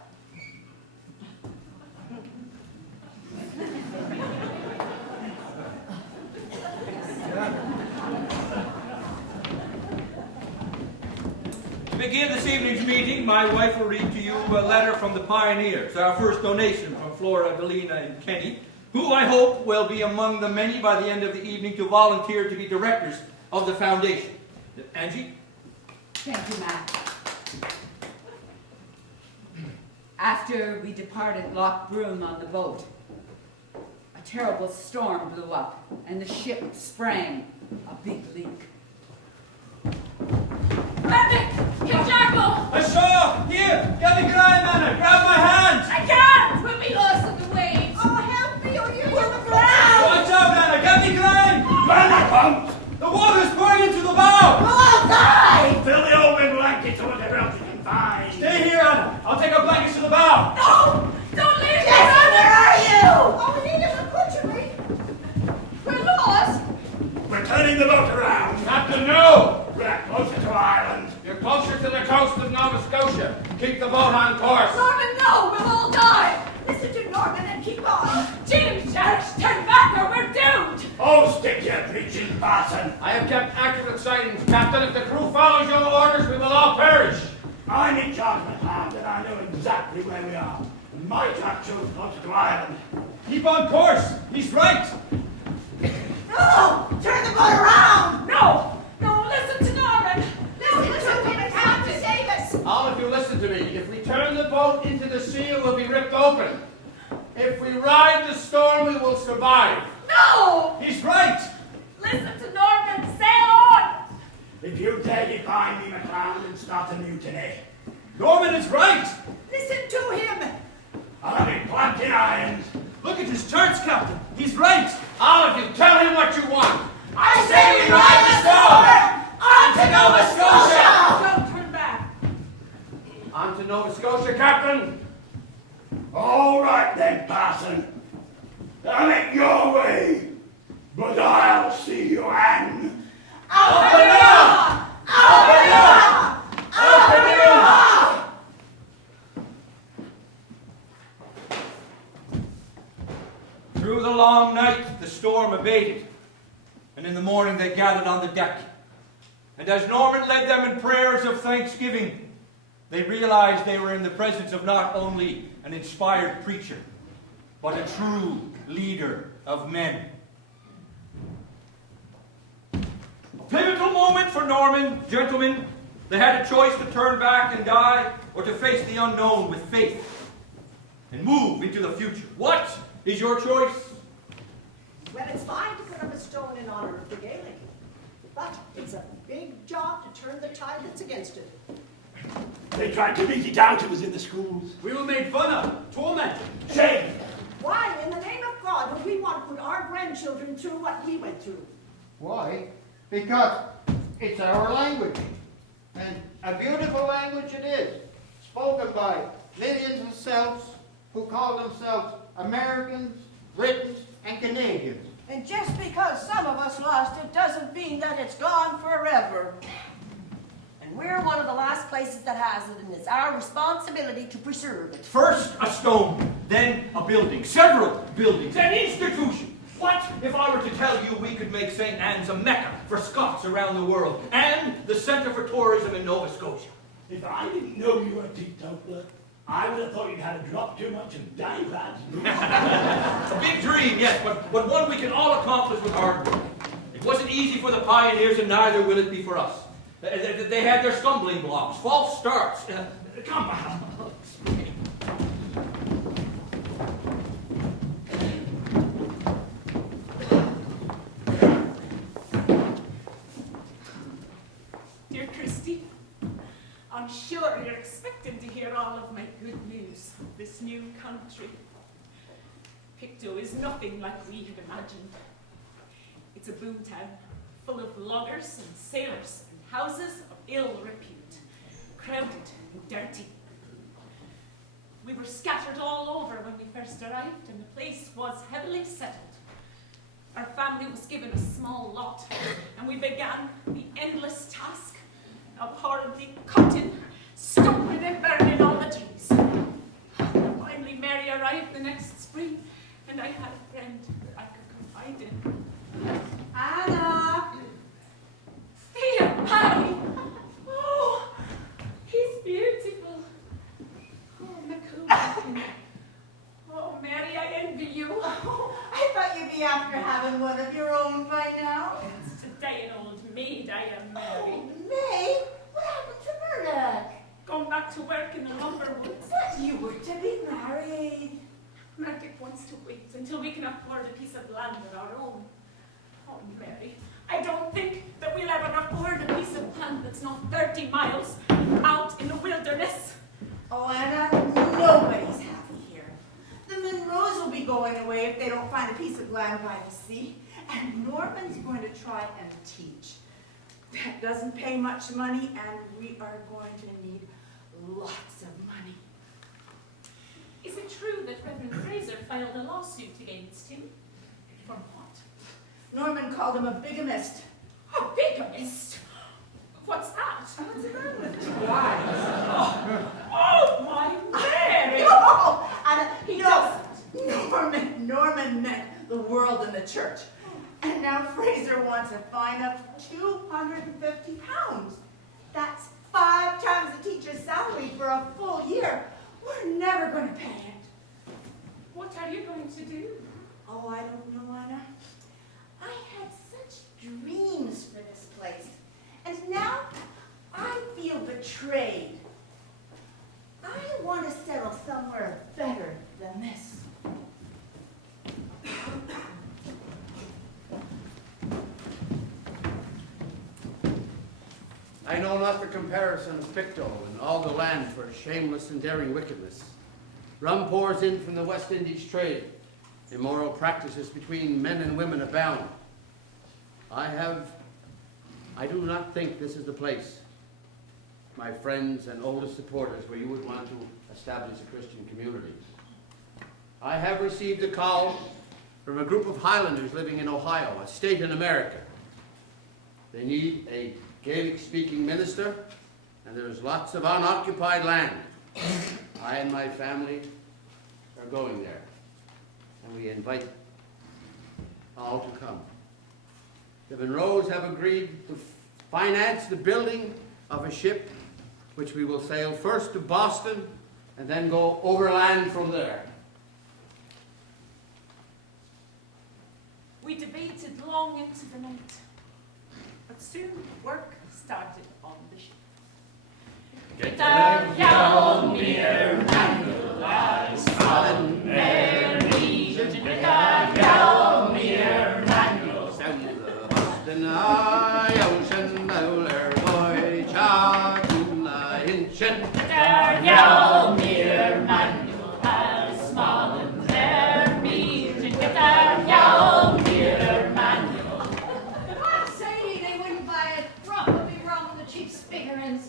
To begin this evening's meeting, my wife will read to you a letter from the Pioneers, our first donation from Flora, Galena, and Kenny, who I hope will be among the many by the end of the evening to volunteer to be directors of the foundation. Angie? Thank you, Matt. After we departed Loch Broom on the boat, a terrible storm blew up and the ship sprang a big leak. Medic! Keep the boat on course. Norman, no, we'll all die. Listen to Norman and keep on. Jim, Sheriff, turn back or we're doomed! Oh, stick your preaching, parson. I have kept accurate sightings, Captain. If the crew follows your orders, we will all perish. I'm in charge of the hand, and I know exactly where we are. My truck chose closer to Ireland. Keep on course. He's right. No! Turn the boat around! No! No, listen to Norman! Listen to him and have to save us. All of you listen to me. If we turn the boat into the sea, it will be ripped open. If we ride the storm, we will survive. No! He's right. Listen to Norman! Sail on! If you dare defy me, McLeod, and start a mutiny, Norman is right. Listen to him. I'll be plugged in irons. Look at his charts, Captain. He's right. All of you, tell him what you want. I say we ride the storm! On to Nova Scotia! Don't turn back. On to Nova Scotia, Captain. All right then, parson. Have it your way, but I'll see you hang. Alberta! Alberta! Alberta! Through the long night, the storm abated, and in the morning they gathered on the deck. And as Norman led them in prayers of thanksgiving, they realized they were in the presence of not only an inspired preacher, but a true leader of men. A pivotal moment for Norman, gentlemen. They had a choice to turn back and die, or to face the unknown with faith and move into the future. What is your choice? Well, it's fine to put up a stone in honor of the Gaelic, but it's a big job to turn the tide that's against it. They tried to beat it out of us in the schools. We were made fun of, tormented. Shame! Why, in the name of God, would we want to put our grandchildren through what we went through? Why? Because it's our language. And a beautiful language it is, spoken by millions of Celts who call themselves Americans, Britons, and Canadians. And just because some of us lost it doesn't mean that it's gone forever. And we're one of the last places that has it, and it's our responsibility to preserve it. First a stone, then a building, several buildings, an institution. What if I were to tell you we could make St. Anne's a mecca for Scots around the world, and the center for tourism in Nova Scotia? If I didn't know you were a teetotaler, I would have thought you'd had a drop too much of Dierad's. A big dream, yes, but one we can all accomplish with hard work. It wasn't easy for the pioneers, and neither will it be for us. They had their stumbling blocks, false starts. Come on. Dear Christy, I'm sure you're expecting to hear all of my good news of this new country. Pictou is nothing like we have imagined. It's a boomtown full of loggers and sailors and houses of ill repute, crowded and dirty. We were scattered all over when we first arrived, and the place was heavily settled. Our family was given a small lot, and we began the endless task of horribly cutting, stomping and burning all the trees. Finally, Mary arrived the next spring, and I had a friend that I could confide in. Anna! Here, Mary! Oh, he's beautiful. Oh, McCool. Oh, Mary, I envy you. I thought you'd be after having one of your own by now. It's today an old maid I am, Mary. May? What happened to Murdoch? Gone back to work in the lumber woods. But you were to be married. Murdoch wants to wait until we can afford a piece of land of our own. Oh, Mary, I don't think that we'll ever afford a piece of land that's not 30 miles out in the wilderness. Oh, Anna, nobody's happy here. The Monroes will be going away if they don't find a piece of land by the sea. And Norman's going to try and teach. That doesn't pay much money, and we are going to need lots of money. Is it true that Reverend Fraser filed a lawsuit against him? For what? Norman called him a bigamist. A bigamist? What's that? What's the matter with you guys? Oh, church. And now Fraser wants a fine of £250. That's 5 times the teacher's salary for a full year. We're never going to pay it. What are you going to do? Oh, I don't know, Anna. I had such dreams for this place. And now I feel betrayed. I want to settle somewhere better than this. I know not the comparison of Picto and all the land for shameless and daring wickedness. Rum pours in from the West Indies trade. Immoral practices between men and women abound. I do not think this is the place, my friends and oldest supporters, where you would want to establish a Christian community. I have received a call from a group of Highlanders living in Ohio, a state in America. They need a Gaelic-speaking minister, and there's lots of unoccupied land. I and my family are going there, and we invite all to come. The Monroes have agreed to finance the building of a ship which we will sail first to Boston and then go overland from there. We debated long into the night, but soon work started on the ship. Get our young mere Manuel eyes on Mary, get our young mere Manuel. Sound the Boston eye, ocean bowler boy, charging the hinchin. Get our young mere Manuel has small and there meet, get our young mere Manuel. What, Sadie, they wouldn't buy a drop of me rum with the cheap spiggerins.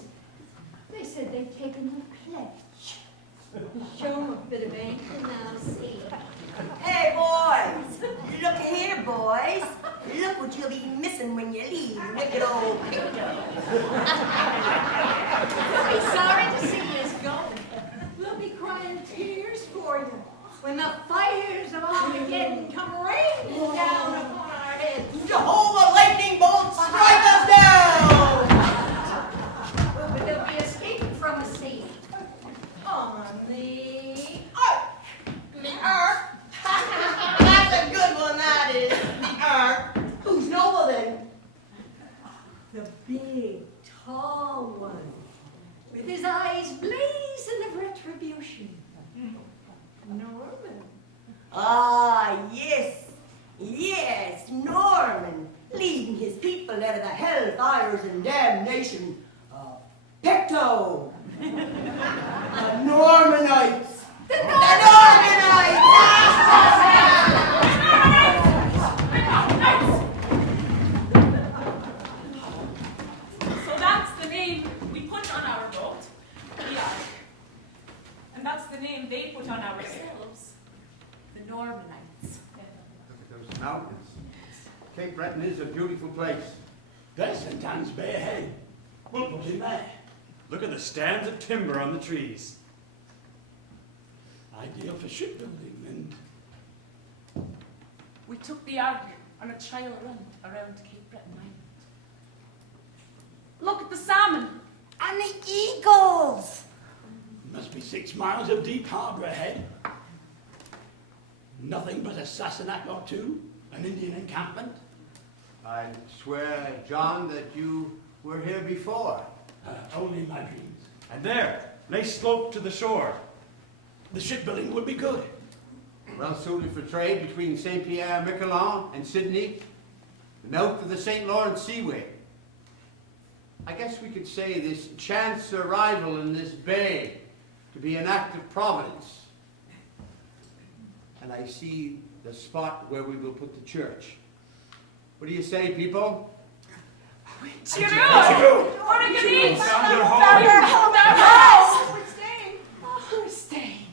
They said they'd taken the pledge. Show 'em a bit of ink and now see. Hey, boys! Look here, boys! Look what you'll be missing when you leave, wicked old Picto. We'll be sorry to see you go. We'll be crying tears for you when the fires of Armageddon come raining down upon our heads. Jehovah lightning bolt, strike us down! But they'll be escaping from the sea. On the Ark! The Ark? That's a good one, that is. The Ark. Who's Noah then? The big, tall one, with his eyes blazing of retribution. Norman. Ah, yes. Yes, Norman, leading his people out of the hellfires and damnation. Picto. The Normanites. The Normanites! So that's the name we put on our boat, the Ark. And that's the name they put on ourselves, the Normanites. Look at those mountains. Cape Breton is a beautiful place. There's St. Anne's Bay ahead. We'll put in there. Look at the stands of timber on the trees. Ideal for shipbuilding and We took the Ark on a trial run around Cape Breton Island. Look at the salmon. And the eagles! must be 6 miles of deep harbour ahead. Nothing but a Sassenach or two, an Indian encampment. I swear, John, that you were here before. Only in my dreams. And there, nice slope to the shore. The shipbuilding would be good. Well suited for trade between St. Pierre, Miquelon, and Sydney, the mouth of the St. Lawrence Seaway. I guess we could say this chance arrival in this bay to be an act of providence. And I see the spot where we will put the church. What do you say, people? Cheerio! What a good eat! Found your home. We're staying.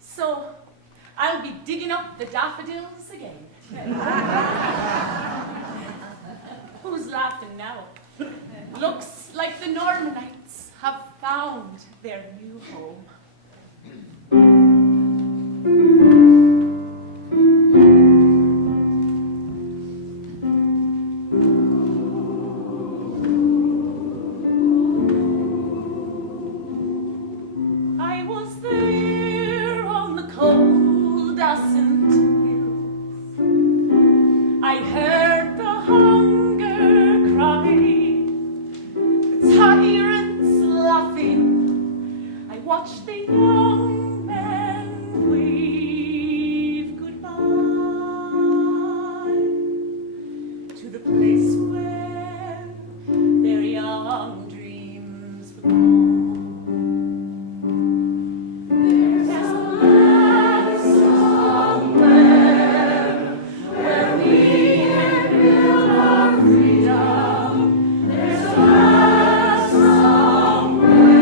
So, I'll be digging up the daffodils again. Who's laughing now? Looks like the Normanites have found their new home. watch the young men wave goodbye to the place where their young dreams belong. There's a land somewhere where we can build our freedom. There's a land somewhere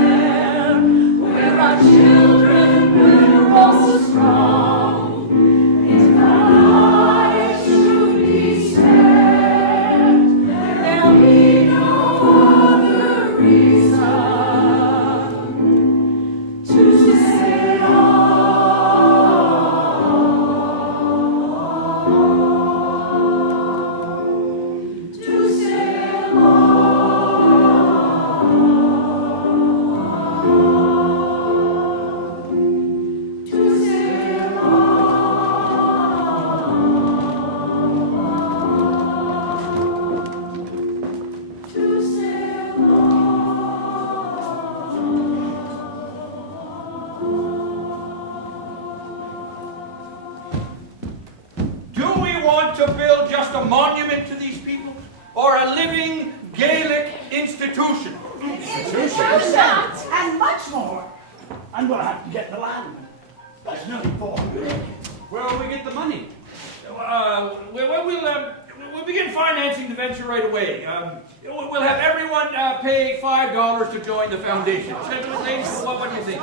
where our children will grow strong. If our lives should be spared, there'll be no other reason to say on, to say on, to say on, to say Do we want to build just a monument to these people, or a living Gaelic institution? Institution and much more. I'm going to have to get the land. That's nearly 400 acres. Where will we get the money? We'll begin financing the venture right away. We'll have everyone pay $5 to join the foundation. What do you think?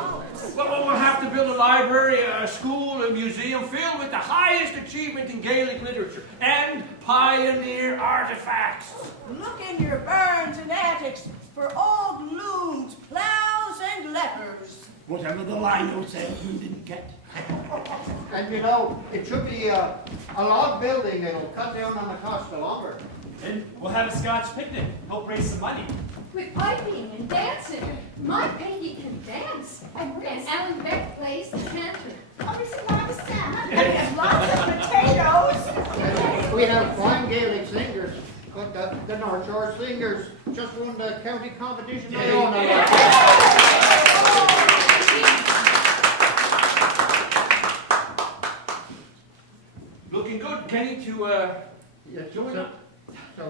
We'll have to build a library, a school, a museum filled with the highest achievement in Gaelic literature and pioneer artifacts. Look in your barns and attics for old looms, plows, and lepers. Whatever the lino said, you didn't get. And you know, it should be a log building that'll cut down on the cost of lumber. And we'll have a Scotch picnic. Help raise some money. With piping and dancing. My Peggy can dance. And Alan Beck plays the cantor. Oh, there's a lot of salmon. And lots of potatoes. And we have fine Gaelic singers, but the North Shore Singers just won the county competition. They all know that. Looking good, Kenny, to Yeah, join so, up. so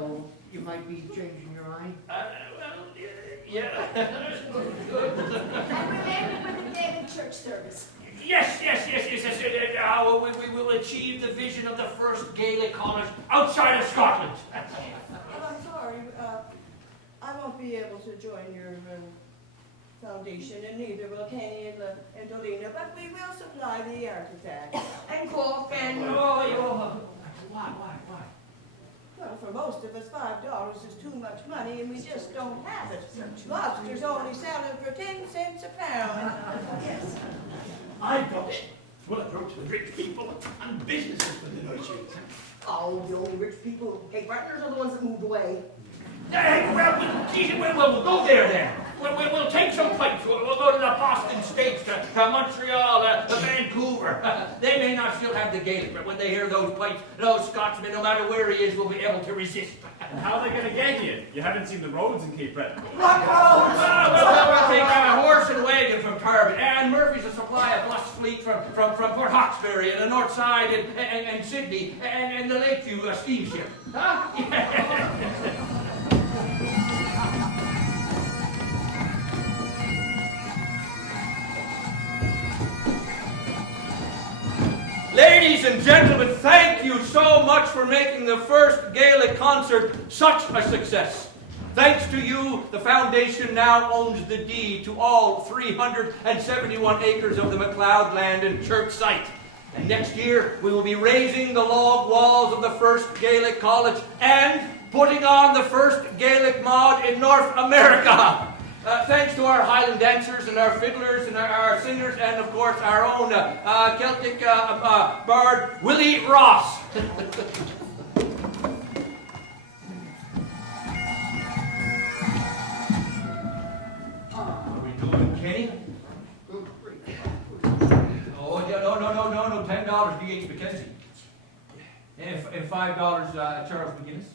you might be changing your mind. Yeah. And we'll end it with a Gaelic church service. Yes. We will achieve the vision of the first Gaelic College outside of Scotland. Well, I'm sorry, I won't be able to join your foundation, and neither will Kenny and Dolina, but we will supply the artifacts. And cook and... Why? Well, for most of us, $5 is too much money, and we just don't have it. Lobster's only selling for 10 cents a pound. Yes. I've got it. We'll approach the rich people and businesses for the notions. Oh, the only rich people, Cape Bretonners are the ones that moved away. Hey, we'll go there then. We'll take some pipes. We'll go to the Boston States, to Montreal, to Vancouver. They may not still have the Gaelic, but when they hear those pipes, those Scotsmen, no matter where he is, will be able to resist. And how are they going to get here? You haven't seen the roads in Cape Breton. Black Cove! We'll take a horse and wagon from Tarbet, and Murphy's will supply a bus fleet from Port Hawkesbury and the North Side and Sydney and the Lakeview steamship. Huh? Ladies and gentlemen, thank you so much for making the first Gaelic concert such a success. Thanks to you, the foundation now owns the deed to all 371 acres of the MacLeod land and church site. And next year, we will be raising the log walls of the first Gaelic College and putting on the first Gaelic mod in North America. Thanks to our Highland dancers and our fiddlers and our singers and, of course, our own Celtic bard, Willie Ross. Are we doing Kenny? Oh, no, $10, D.H. McKenzie. And $5, Charles McGinnis.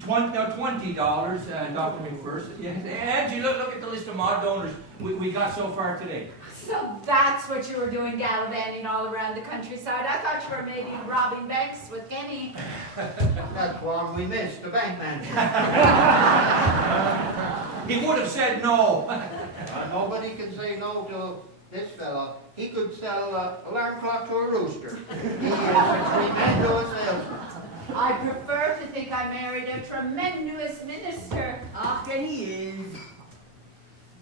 $20, Dr. McPherson. Yes. Angie, look at the list of mod donors we got so far today. So that's what you were doing, gallivanting all around the countryside. I thought you were maybe robbing banks with Kenny. That's one we missed, the bank manager. He would have said no. Nobody can say no to this fella. He could sell an alarm clock to a rooster. He is a tremendous salesman. I prefer to think I married a tremendous minister. Ah, and he is.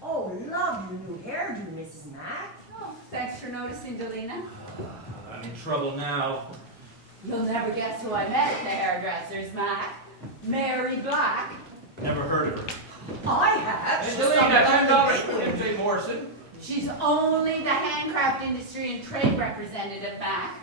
Oh, love your new hairdo, Mrs. Mack. Oh, thanks for noticing, Delina. I'm in trouble now. You'll never guess who I met at the hairdresser's, Mac. Mary Black. Never heard of her. I have. Hey, She's Delina, somebody $10 for MJ Morrison. She's only the handcraft industry and trade representative, Mac.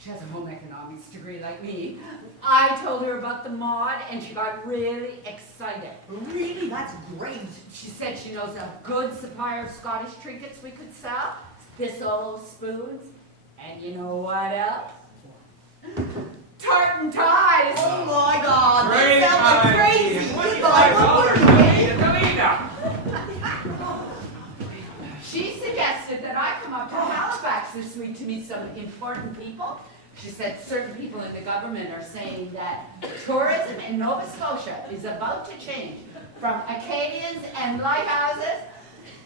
She has a home economics degree like me. I told her about the mod and she got really excited. Really? That's great. She said she knows a good supplier of Scottish trinkets we could sell. Thistle spoons. And you know what else? Tartan ties. Oh my God. Great That sounds like idea. crazy. $25 Delina. She suggested that I come up to Halifax this week to meet some important people. She said certain people in the government are saying that tourism in Nova Scotia is about to change from Acadians and lighthouses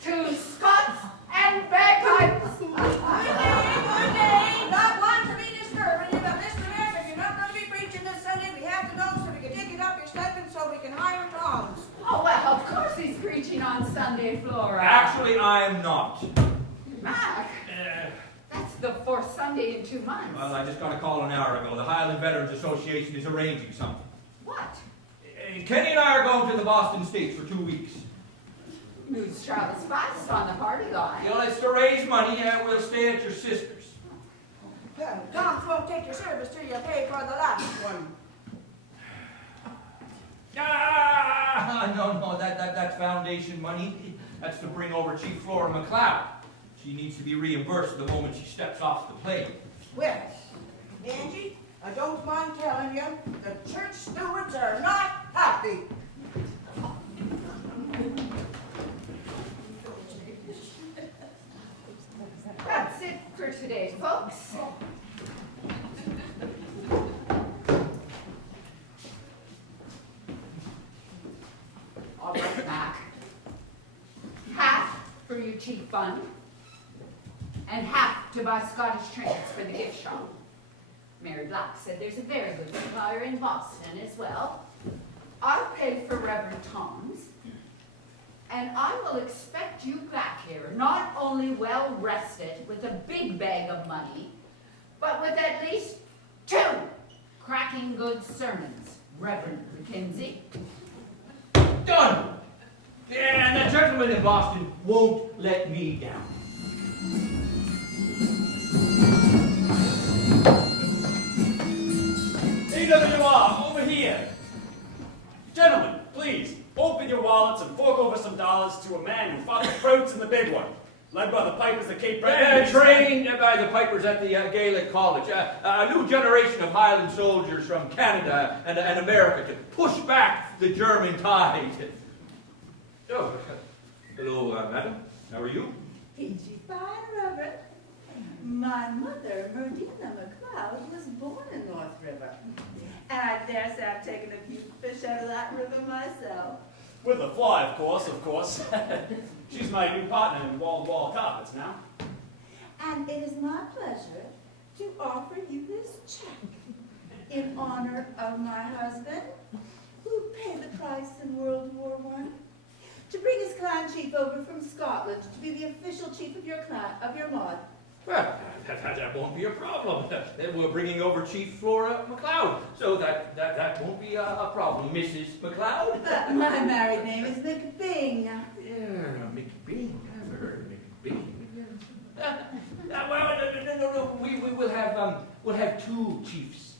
to Scots and bagpipes. Good day, not one to be disturbing you, but Mr. Mayor, if you're not going to be preaching this Sunday, we have to know so we can take it up your stipend so we can hire tongs. Oh, well, of course he's preaching on Sunday, Flora. Actually, I am not. Mac, that's the fourth Sunday in 2 months. Well, I just got a call an hour ago. The Highland Veterans Association is arranging something. What? Kenny and I are going to the Boston States for 2 weeks. News travels fast on the party line. You know, it's to raise money, and we'll stay at your sister's. Well, tongs won't take your service till you pay for the last one. No, that's foundation money. That's to bring over Chief Flora McLeod. She needs to be reimbursed the moment she steps off the plane. Well, Angie, I don't mind telling you, the church stewards are not happy. That's it for today, folks. All right, Mac. Half for your cheap fund, and half to buy Scottish trinkets for the gift shop. Mary Black said there's a very good supplier in Boston as well. I'll pay for Reverend Tom's, and I will expect you back here, not only well rested with a big bag of money, but with at least 2 cracking good sermons, Reverend Mackenzie. Done! And the gentleman in Boston won't let me down. AWR, over here. Gentlemen, please, open your wallets and fork over some dollars to a man who fought the Croats in the big one, led by the Pipers at Cape Breton. Trained by the Pipers at the Gaelic College. A new generation of Highland soldiers from Canada and America to push back the German tide. Oh, hello, madam. How are you? Peachy fine, Reverend. My mother, Merdina McLeod, was born in North River. And I dare say I've taken a few fish out of that river myself. With a fly, of course. She's my new partner in wall-to-wall carpets now. And it is my pleasure to offer you this check in honor of my husband, who paid the price in World War I, to bring his clan chief over from Scotland to be the official chief of your clan, of your mod. Well, that won't be a problem. We're bringing over Chief Flora McLeod, so that won't be a problem, Mrs. McLeod. My married name is McBing. Yeah, McBing. I've heard of McBing. Well, no. We'll have 2 chiefs.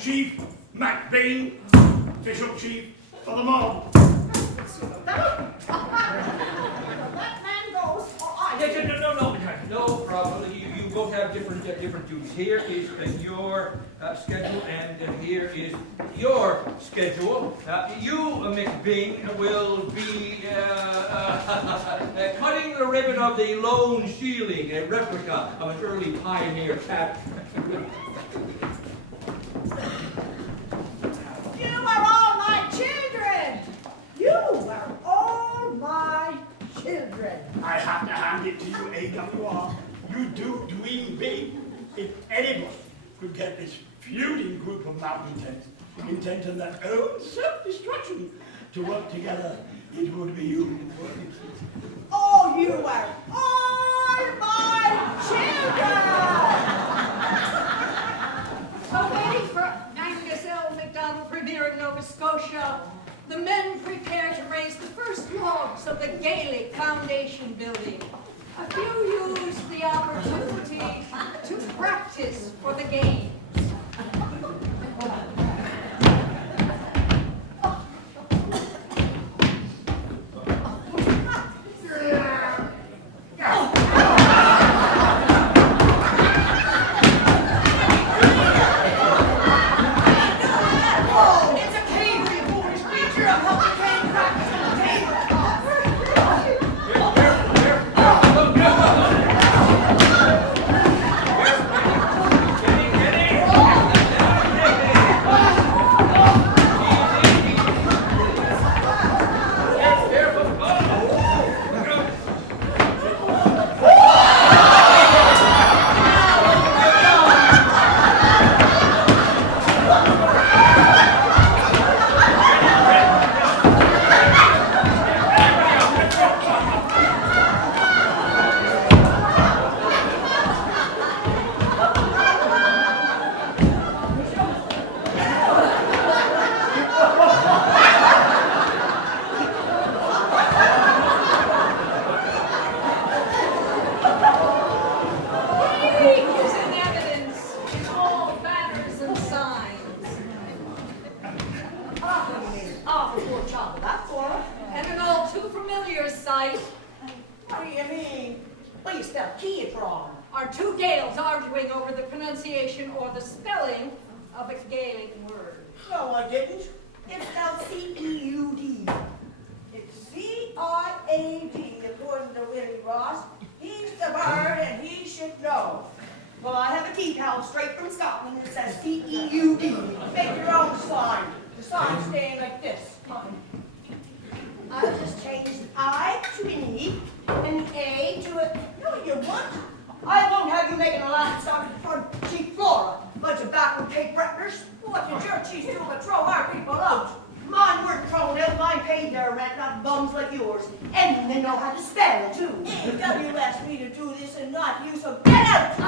Chief McBean, official chief for the mob. That man goes, or I do. No problem. You both have different duties. Here is your schedule, and here is your schedule. You, McBean, will be cutting the ribbon of the lone shielding, a replica of an early pioneer chapter. You are all my children. You are all my children. I have to hand it to you, AWR. You do dream big. If anybody could get this feuding group of malcontents intent on their own self-destruction to work together, it would be you. Oh, you are all my children. So waiting for Angus L. MacDonald Premier of Nova Scotia, the men prepare to raise the first logs of the Gaelic Foundation building. A few use the opportunity to practice for the games. What do you mean? Well, you spelled key it wrong. Are two Gaels arguing over the pronunciation or the spelling of a Gaelic word? No, I didn't. It's spelled C-E-U-D. It's C-I-A-D, according to Willie Ross. He's the bird and he should know. Well, I have a key pal straight from Scotland that says C-E-U-D. Make your own sign. The sign's staying like this. I just changed an I to an E and an A to a... No, you won't. I won't have you making a last stop for Chief Flora. Bunch of backward Cape Bretners. What did your chief do but throw our people out? Mine weren't thrown out. Mine paid their rent, not bums like yours. And they know how to spell it, too. A.W. asked me to do this and not you, so get out!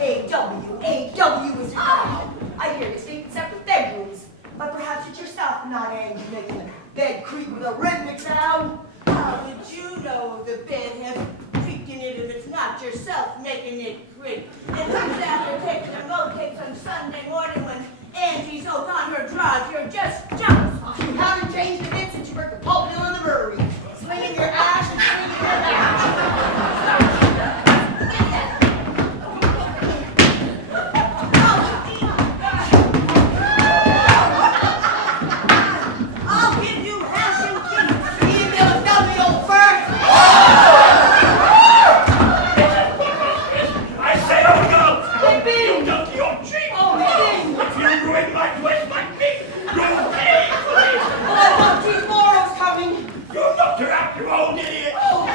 A-W is fine. I hear you sleep in separate bedrooms. But perhaps it's yourself not Angie making the bed creak with a rhythmic sound. How did you know the bed has creaked in it if it's not yourself making it creak? And who's after taking the motorcades on Sunday morning when Angie's out on her drive? You're just jealous. You haven't changed a bit since you broke the pulpit on the brewery. Swinging your ash and swinging your bash. I'll give you hash and keys. You never tell me, old bird. I say, oh no! Hey, Bing. You dirty old cheat! Oh, Bing. If you ruin my twist like me, you'll pay for this! Well, I thought Chief Flora was coming. You knocked her out, you old idiot! Oh,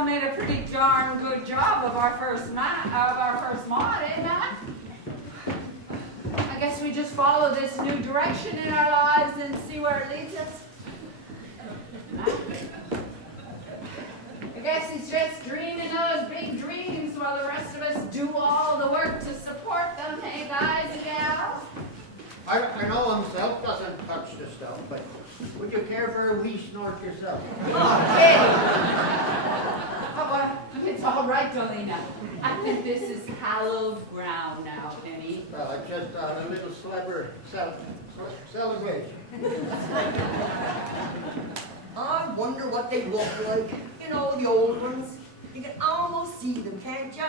all made a pretty darn good job of our first mod, eh, Matt? I guess we just follow this new direction in our lives and see where it leads us. I guess he's just dreaming those big dreams while the rest of us do all the work to support them, hey guys and gals? I know himself doesn't touch the stuff, but would you care for a wee snort yourself? Okay. Oh, well, it's all right, Dolina. I think this is hallowed ground now, Penny. Well, I just a little celebration. I wonder what they look like. You know, the old ones. You can almost see them, can't you?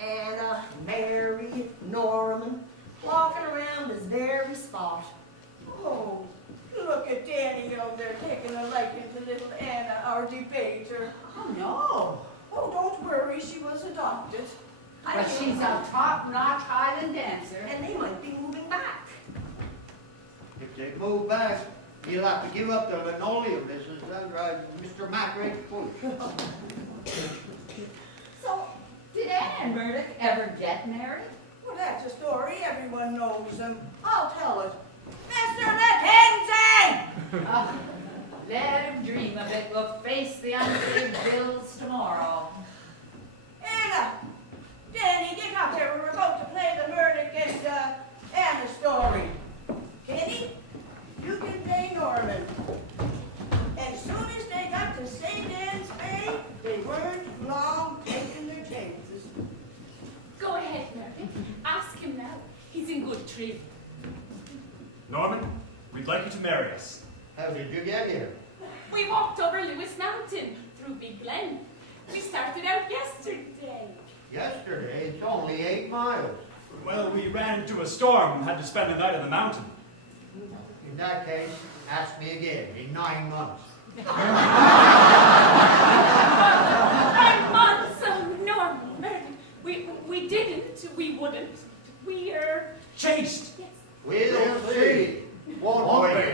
Anna, Mary, Norman, walking around this very spot. Oh, look at Danny over there taking a liking to little Anna, our debater. Oh, no. Oh, don't worry, she was adopted. But she's a top-notch Highland dancer. And they might be moving back. If they move back, he'll have to give up the linoleum business and drive Mr. Mac right foolish. So, did Anne and Murdoch ever get married? Well, that's a story. Everyone knows them. I'll tell it. Mr. Mackenzie! Let him dream of it. We'll face the unpaid bills tomorrow. Anna! Danny, get up here. We're about to play the Murdoch and Anna story. Kenny, you can play Norman. As soon as they got to St. Anne's Bay, they weren't long taking their chances. Go ahead, Mary. Ask him now. He's in good trim. Norman, we'd like you to marry us. How did you get here? We walked over Lewis Mountain through Big Glen. We started out yesterday. Yesterday? It's only 8 miles. Well, we ran into a storm and had to spend the night on the mountain. In that case, ask me again in 9 months. 9 months? Oh, Norman, Mary. We didn't. We wouldn't. We're... Chased! Yes. We'll see. Won't we?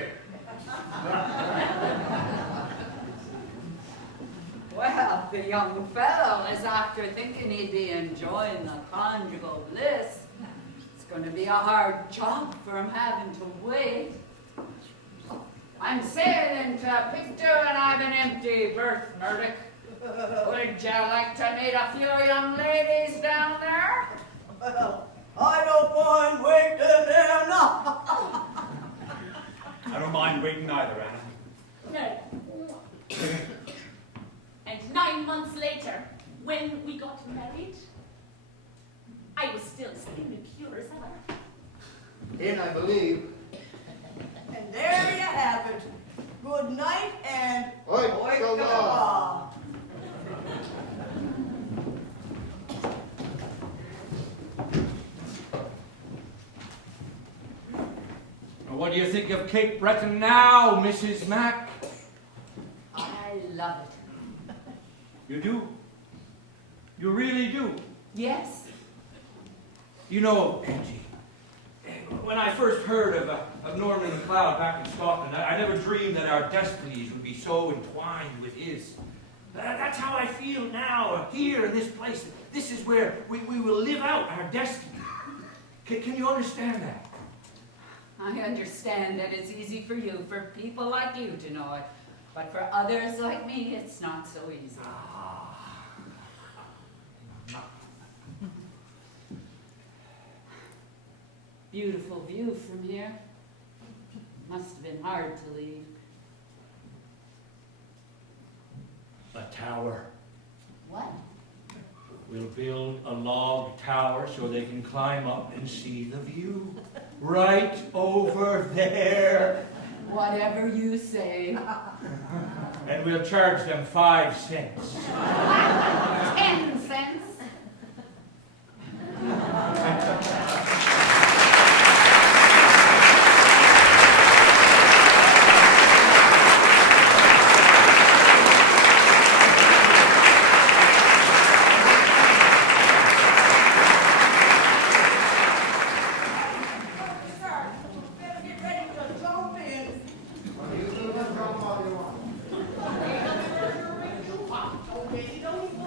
Well, the young fellow is after thinking he'd be enjoying the conjugal bliss. It's going to be a hard job for him having to wait. I'm sailing to Pictou and I've an empty berth, Murdoch. Would you like to meet a few young ladies down there? Well, I don't mind waiting there now. I don't mind waiting either, Anna. No. And 9 months later, when we got married, I was still slim and pure as ever. In, I believe. And there you have it. Good night and Oi, go go. What do you think of Cape Breton now, Mrs. Mac? I love it. You do? You really do? Yes. You know, Angie, when I first heard of Norman MacLeod back in Scotland, I never dreamed that our destinies would be so entwined with his. That's how I feel now, here in this place. This is where we will live out our destiny. Can you understand that? I understand that it's easy for you, for people like you to know it. But for others like me, it's not so easy. Beautiful view from here. Must have been hard to leave. A tower. What? We'll build a log tower so they can climb up and see the view. Right over there. Whatever you say. And we'll charge them 5 cents. 10 cents. Better get ready to jump in. You do the drum all you want. Okay, you don't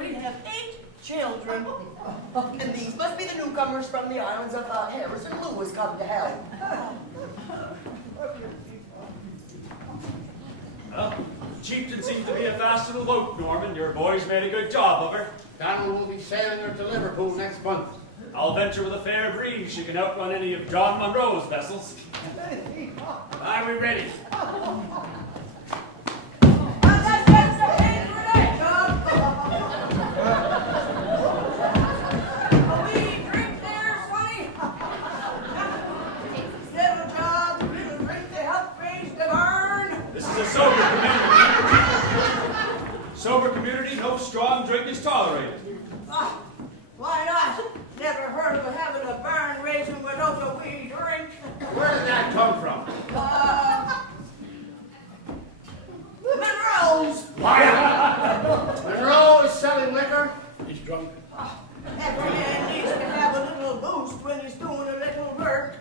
married, have 8 children. And these must be the newcomers from the islands of Harris and Lewis come to help. Well, Chieftain seems to be a fast little boat, Norman. Your boys made a good job of her. Donald will be sailing her to Liverpool next month. I'll venture with a fair breeze she can outrun any of John Monroe's vessels. Are we ready? That's the hand grenade, John. A wee drink there, Sonny. Little John, little drink to help raise the burn. This is a sober community. Sober community, no strong drink is tolerated. Why not? Never heard of having a burn raising without a wee drink. Where did that come from? Monroe's. Monroe is selling liquor. He's drunk. Every man needs to have a little boost when he's doing a little work.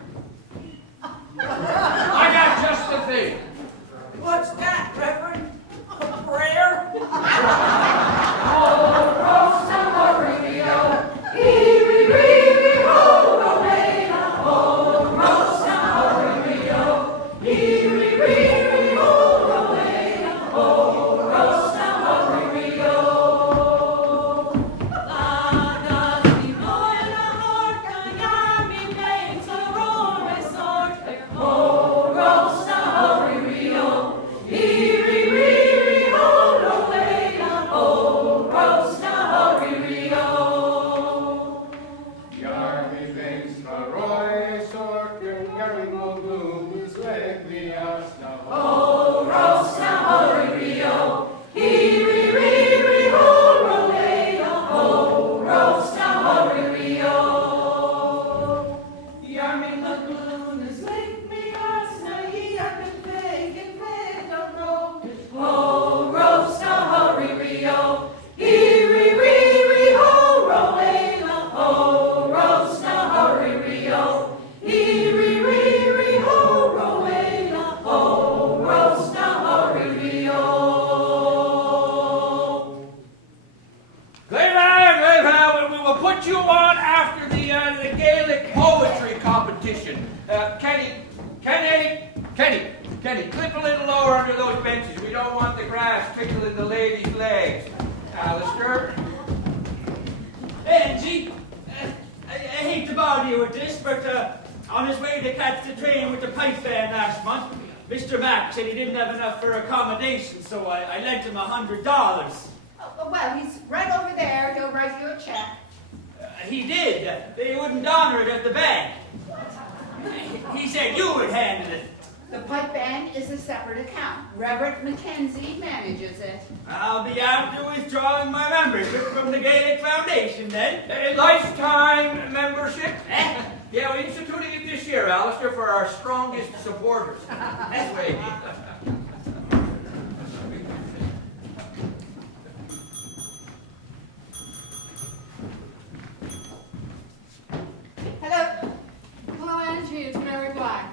I got just the thing. What's that, Reverend? A prayer? You on after the Gaelic poetry competition. Kenny, clip a little lower under those benches. We don't want the grass tickling the ladies' legs. Alistair? Angie, I hate to bother you with this, but on his way to catch the train with the pipe band last month, Mr. Mack said he didn't have enough for accommodation, so I lent him $100. Oh, well, he's right over there. He'll write you a check. He did. They wouldn't honor it at the bank. He said you would handle it. The pipe band is a separate account. Reverend Mackenzie manages it. I'll be after withdrawing my membership from the Gaelic Foundation then. Lifetime membership? Yeah, we're instituting it this year, Alistair, for our strongest supporters. This way. Hello. Hello, Angie. It's Mary Black.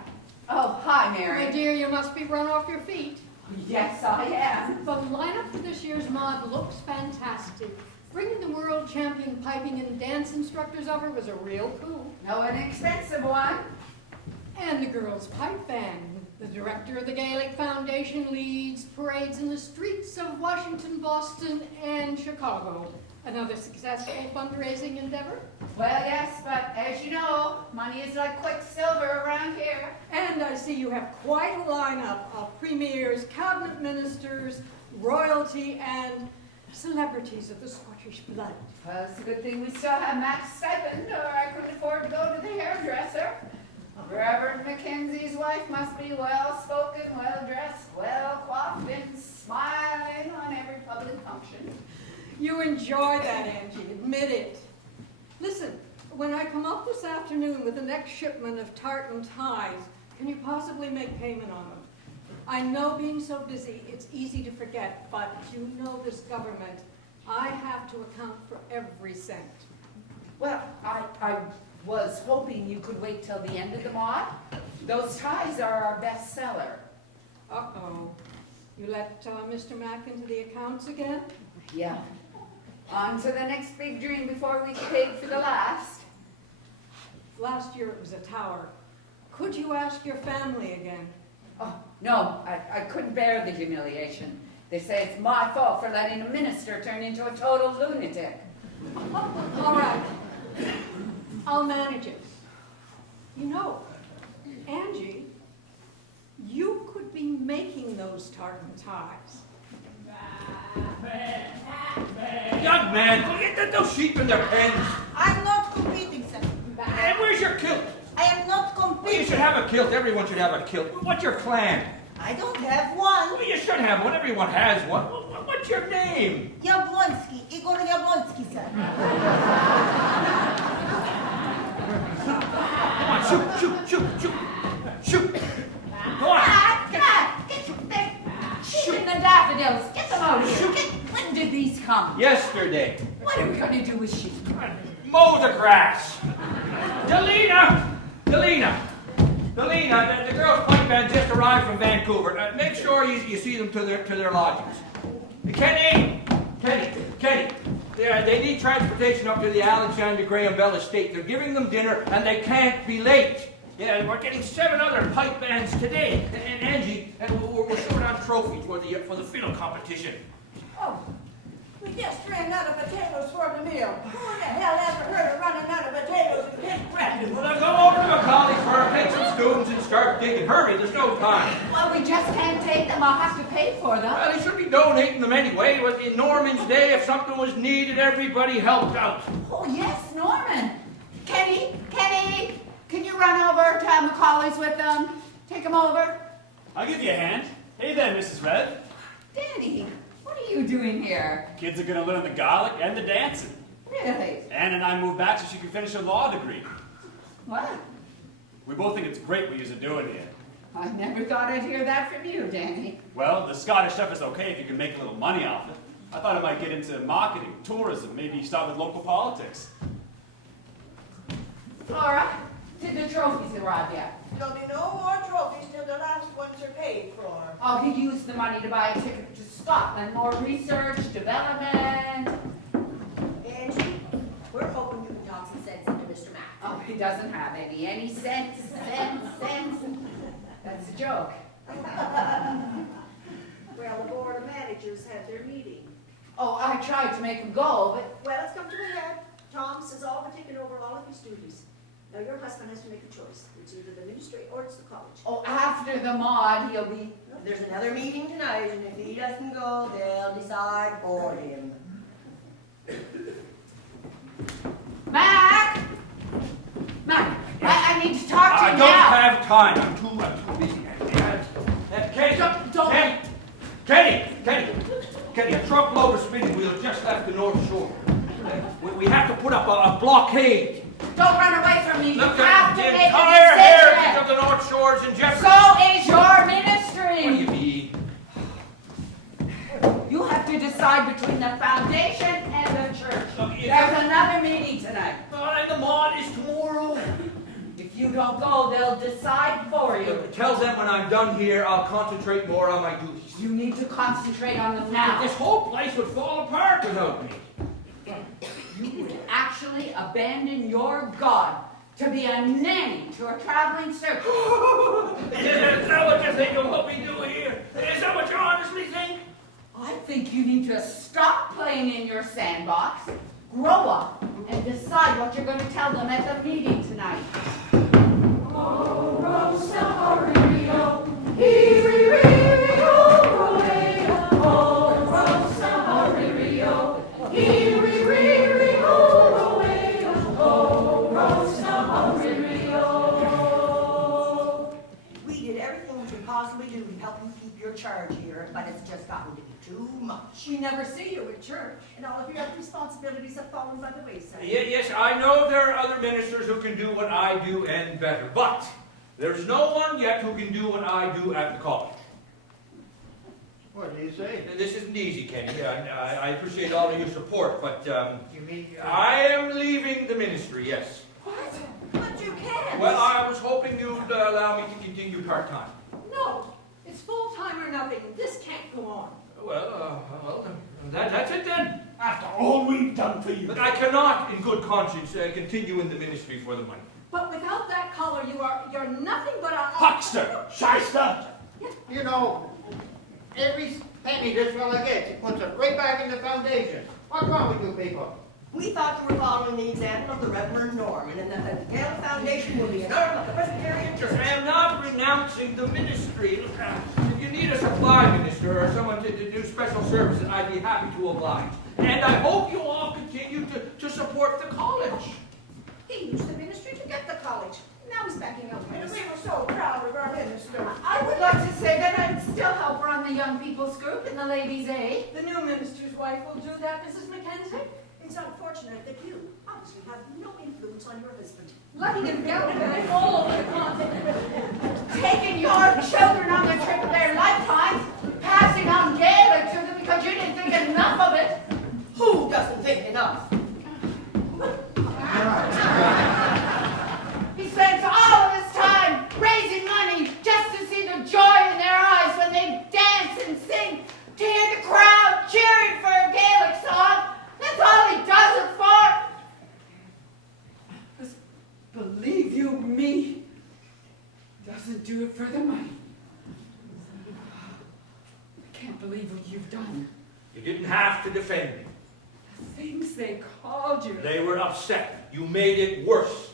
Oh, hi, My Mary. dear, you must be run off your feet. Yes, I am. The lineup for this year's mod looks fantastic. Bringing the world champion piping and dance instructors over was a real coup. No inexpensive one. And the girls' pipe band. The director of the Gaelic Foundation leads parades in the streets of Washington, Boston, and Chicago. Another successful fundraising endeavor. Well, yes, but as you know, money is like quicksilver around here. And I see you have quite a lineup of premiers, cabinet ministers, royalty, and celebrities of the Scottish blood. Well, it's a good thing we still have Matt's stipend, or I couldn't afford to go to the hairdresser. Reverend Mackenzie's wife must be well-spoken, well-dressed, well-coiffed, and smiling on every public function. You enjoy that, Angie, admit it. Listen, when I come up this afternoon with the next shipment of tartan ties, can you possibly make payment on them? I know being so busy, it's easy to forget, but you know this government. I have to account for every cent. Well, I was hoping you could wait till the end of the mod. Those ties are our best seller. Uh-oh. You let Mr. Mack into the accounts again? Yeah. On to the next big dream before we paid for the last. Last year it was a tower. Could you ask your family again? Oh, no, I couldn't bear the humiliation. They say it's my fault for letting a minister turn into a total lunatic. All right. I'll manage it. You know, Angie, you could be making those tartan ties. Young man, go get those sheep in their pens. I'm not competing, sir. And where's your kilt? I am not Well, you competing. should have a kilt. Everyone should have a kilt. What's your clan? I don't have one. Well, you should have one. Everyone has one. What's your name? Yablonsky, Igor Yablonsky, sir. Come on, shoot. Go on. Shoot in the daffodils. Get them out of here. When did these come? Yesterday. What are we going to do with sheep? Mow the grass. Delina, the girls' pipe band just arrived from Vancouver. Make sure you see them to their lodgings. Kenny. They need transportation up to the Alexander Graham Bell estate. They're giving them dinner, and they can't be late. Yeah, we're getting 7 other pipe bands today. And Angie, we're short on trophies for the fiddle competition. Oh, we just ran out of potatoes for the meal. Who the hell ever heard of running out of potatoes in Cape Breton? Well, then go over to McCauley's firm, take some students, and start digging. Hurry, there's no time. Well, we just can't take them. I'll have to pay for them. Well, they should be donating them anyway. It was in Norman's day. If something was needed, everybody helped out. Oh, yes, Norman. Kenny, can you run over to McCauley's with them? Take them over. I'll give you a hand. Hey there, Mrs. Red. Danny, what are you doing here? Kids are going to learn the Gaelic and the dancing. Really? Anne and I moved back so she could finish her law degree. What? We both think it's great what you're doing here. I never thought I'd hear that from you, Danny. Well, the Scottish stuff is okay if you can make a little money off it. I thought I might get into marketing, tourism, maybe start with local politics. Flora, did the trophies arrive yet? There'll be no more trophies till the last ones are paid for. Oh, he used the money to buy a ticket to Scotland. More research, development. Angie, we're hoping you can talk some sense into Mr. Mack. Oh, he doesn't have any sense. That's a joke. Well, the board of managers had their meeting. Oh, I tried to make him go, but Well, it's come to a head. Tom says all but taken over all of his duties. Now your husband has to make a choice. It's either the ministry or it's the college. after the mod, he'll be... There's another meeting tonight, and if he doesn't go, they'll decide for him. Mac, I need to talk to I you don't now. have time. I'm too busy. Kenny, a truckload of spinning wheels just left the North Shore. We have to put up a blockade. Don't run away from me. Look You have at to the make entire a heritage decision. of the North Shores in jeopardy. So is your ministry. What do you mean? You have to decide between the foundation and the church. Look, There's another meeting tonight. And the mod is tomorrow. If you don't go, they'll decide for you. Tell them when I'm done here, I'll concentrate more on my duties. You need to concentrate on them now. This whole place would fall apart without me. You would actually abandon your God to be a nanny to a traveling circus. Is that what you think of what we do here? Is that what you honestly think? I think you need to stop playing in your sandbox, grow up, and decide what you're going to tell them at the meeting tonight. Oh, Rosa Maria, Rio, oh, Rosa Maria, Rio, oh, Rosa Maria. We did everything we could possibly do to help you keep your charge here, but it's just gotten to be too much. We never see you at church, and all of your other responsibilities have fallen by the wayside. Yes, I know there are other ministers who can do what I do and better, but there's no one yet who can do what I do at the college. What do you say? This isn't easy, Kenny. I appreciate all of your support, but You mean I am leaving the ministry, yes. What? But you can't. Well, I was hoping you'd allow me to continue part-time. No, it's full-time or nothing. This can't go on. Well, that's it then. After all we've done for you. But I cannot, in good conscience, continue in the ministry for the money. But without that collar, you're nothing but a Huckster! Shyster! You know, every penny this fella gets, he puts it right back in the foundation. What's wrong with you people? We thought you were following the example of the Reverend Norman, and that the Gaelic Foundation will be an arm of the Presbyterian Church. I am not renouncing the ministry. If you need a supply minister or someone to do special services, I'd be happy to oblige. And I hope you all continue to support the college. He used the ministry to get the college. Now he's backing out. And we were so proud of our minister. I would like to say that I'd still help run the young people's group in the ladies' aid. The new minister's wife will do that, Mrs. Mackenzie. It's unfortunate that you obviously have no influence on your husband. Letting him gallivant all over the continent. Taking your children on the trip of their lifetimes, passing on Gaelic to them because you didn't think enough of it. Who doesn't think enough? He spends all of his time raising money just to see the joy in their eyes when they dance and sing, to hear the crowd cheering for a Gaelic song. That's all he does it for. Just believe you me, doesn't do it for the money. I can't believe what you've done. You didn't have to defend me. The things they called you. They were upset. You made it worse.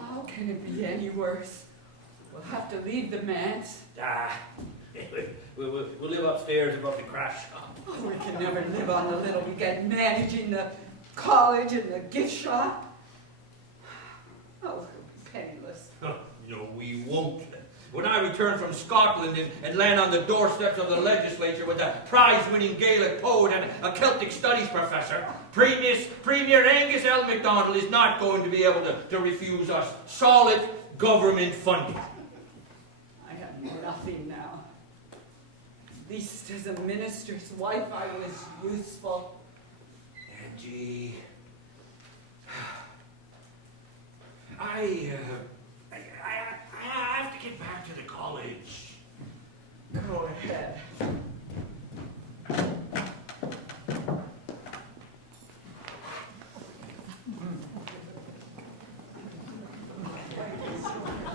How can it be any worse? We'll have to leave the manse. We'll live upstairs above the crash shop. Oh, we can never live on the little we get managing the college and the gift shop. Oh, we'll be penniless. No, we won't. When I return from Scotland and land on the doorsteps of the legislature with a prize-winning Gaelic poet and a Celtic studies professor, Premier Angus L. MacDonald is not going to be able to refuse us solid government funding. I have nothing now. At least as a minister's wife, I was useful. Angie, I have to get back to the college. Go ahead.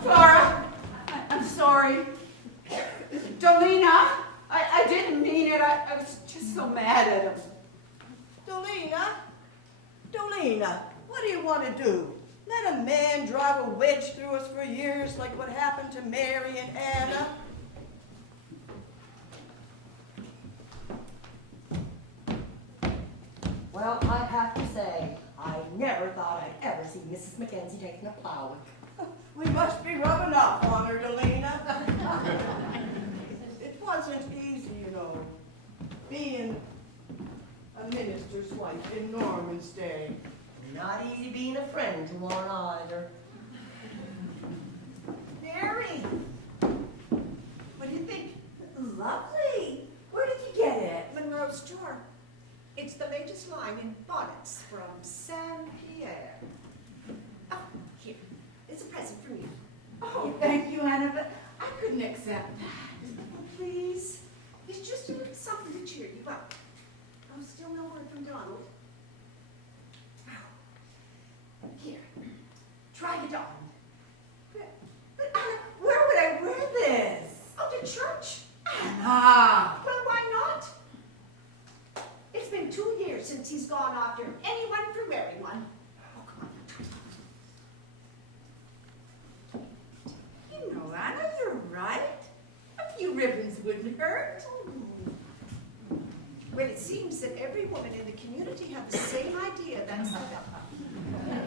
Flora, I'm sorry. Dolina, I didn't mean it. I was just so mad at him. Dolina, what do you want to do? Let a man drive a wedge through us for years like what happened to Mary and Anna? Well, I have to say, I never thought I'd ever see Mrs. Mackenzie taking a plow. We must be rubbing up on her, Dolina. It wasn't easy, you know, being a minister's wife in Norman's day. Not easy being a friend to one either. Mary, what do you think? Lovely. Where did you get it? Monroe's store. It's the latest line in bonnets from Saint Pierre. Oh, here. It's a present from you. Oh, thank you, Anna, but I couldn't accept that. Oh, please. It's just a little something to cheer you up. Oh, still no word from Donald. Oh. Here. Try it on. But Anna, where would I wear this? Oh, to church. Anna! Well, why not? It's been 2 years since he's gone after anyone for marrying one. Oh, come on. You know, Anna, you're right. A few ribbons wouldn't hurt. Well, it seems that every woman in the community had the same idea. That's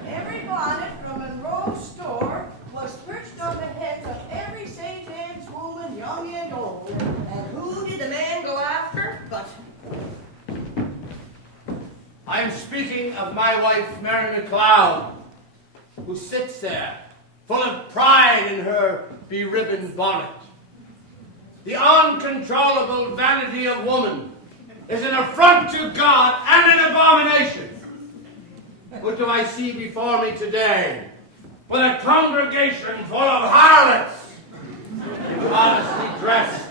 Every bonnet from Monroe's store was perched on the heads of every St. Anne's woman, young and old. And who did the man go after? But I am speaking of my wife, Mary MacLeod, who sits there, full of pride in her beribboned bonnet. The uncontrollable vanity of woman is an affront to God and an abomination. What do I see before me today? But a congregation full of harlots, modestly dressed,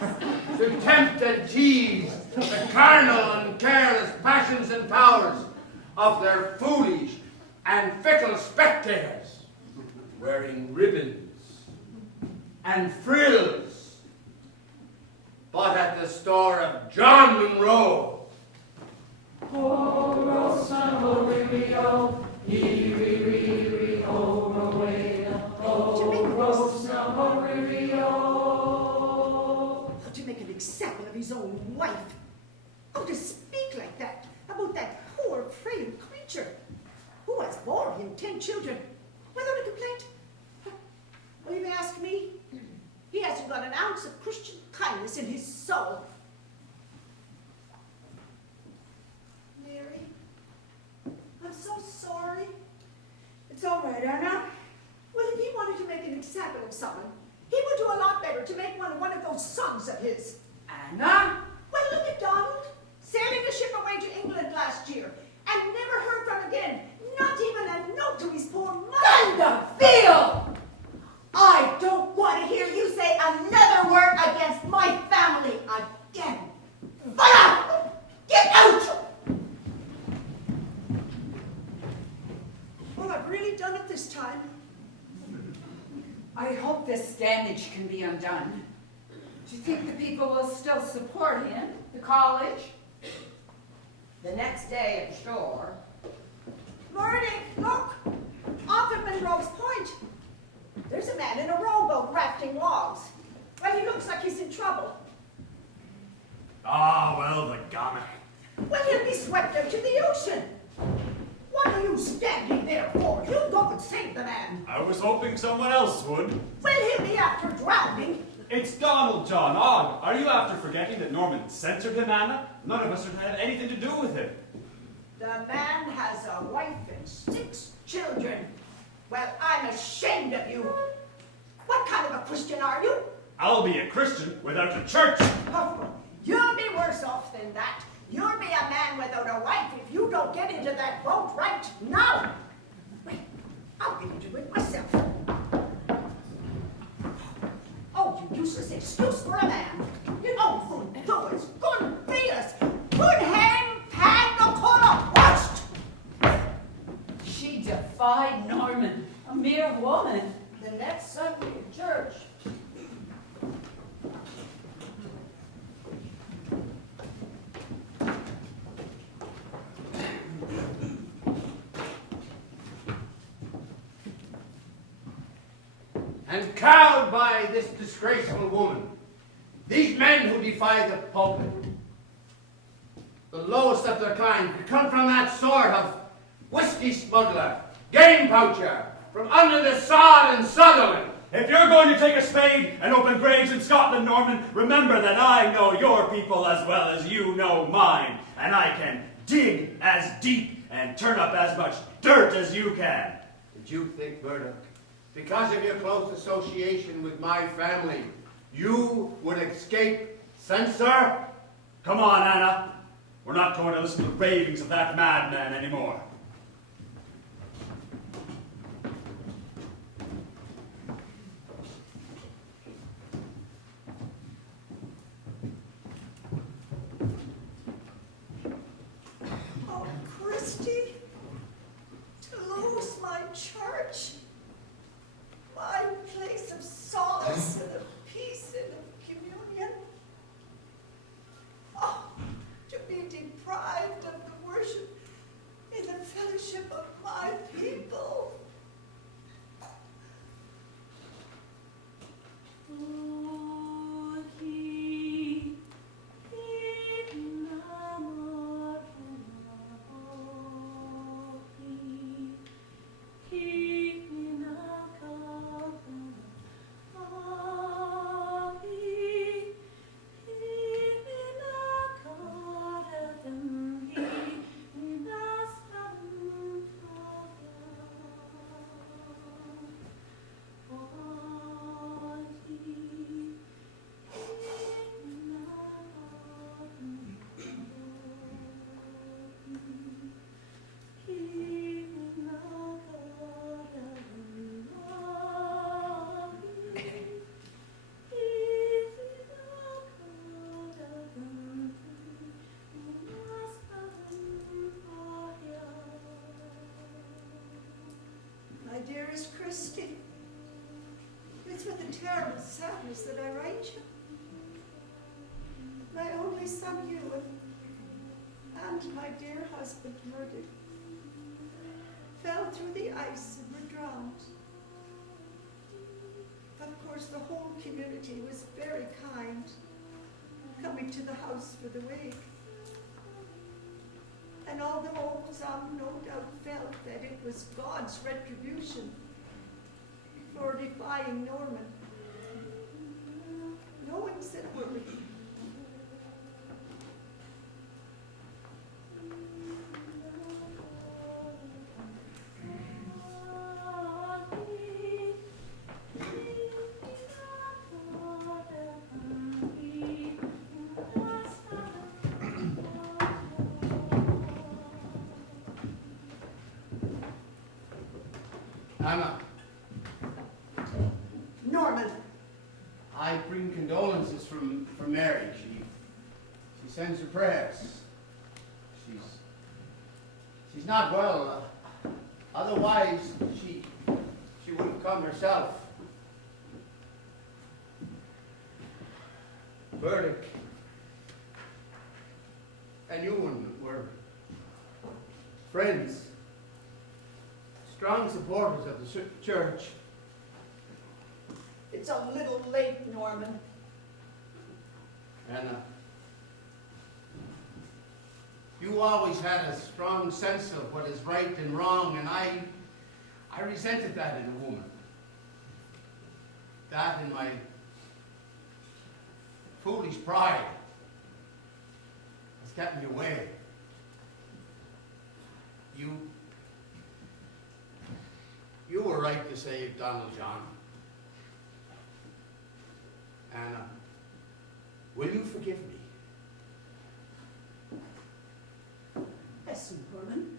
to tempt and tease the carnal and careless passions and powers of their foolish and fickle spectators, wearing ribbons and frills, bought at the store of John Monroe. Oh, Rosa, oh, Rio, Rio, oh, Rowena, oh, Rosa, oh, Rio. How to make an example of his own wife. How to speak like that about that poor, frail creature who has borne him 10 children without a complaint. Well, you ask me, he hasn't got an ounce of Christian kindness in his soul. Mary, I'm so sorry. It's all right, Anna. Well, if he wanted to make an example of someone, he would do a lot better to make one of those sons of his. Anna? Well, look at Donald, sailing a ship away to England last year, and never heard from again. Not even a note to his poor mother. Thunderfield! I don't want to hear you say another word against my family again. Fire! Get out! Well, I've really done it this time. I hope this damage can be undone. Do you think the people will still support him, the college? The next day at shore. Marty, look! Off at Monroe's Point. There's a man in a rowboat rafting logs. Well, he looks like he's in trouble. Ah, well, the gammock. Well, he'll be swept out to the ocean. What are you standing there for? You go and save the man. I was hoping someone else would. Well, he'll be after drowning. It's Donald John Ogg. Are you after forgetting that Norman censored him, Anna? None of us have had anything to do with him. The man has a wife and 6 children. Well, I'm ashamed of you. What kind of a Christian are you? I'll be a Christian without a church. Oh, you'll be worse off than that. You'll be a man without a wife if you don't get into that boat right now. Wait, I'll get into it myself. Oh, you useless excuse for a man. You know who those gun beers. Good hand, pan, no color, watched. She defied Norman, a mere woman. The next Sunday in church. And cowed by this disgraceful woman, these men who defy the pulpit, the lowest of their kind, come from that sort of whiskey smuggler, game poacher, from under the sod in Sutherland. If you're going to take a spade and open graves in Scotland, Norman, remember that I know your people as well as you know mine, and I can dig as deep and turn up as much dirt as you can. Did you think, Murdoch, because of your close association with my family, you would escape censor? Come on, Anna. We're not going to listen to the ravings of that madman anymore. Oh, Christy, to lose my church, my place of solace and of peace and of communion. Oh, to be deprived of the worship in the dearest Christy, it's with a terrible sadness that I write you. My only son, Ewan, and my dear husband, murdered, fell through the ice and were drowned. Of course, the whole community was very kind, coming to the house for the wake. And although some no doubt felt that it was God's retribution for defying Norman, no one said a word. Anna, Norman, I bring condolences from Mary. She sends her prayers. She's not well. Otherwise, she wouldn't come herself. Burdick and Ewan were friends, strong supporters of the church. it's a little late, Norman. Anna, you always had a strong sense of what is right and wrong, and I resented that in a woman. That and my foolish pride has kept me away. You were right to save Donald John. Anna, will you forgive me? Yes, Norman.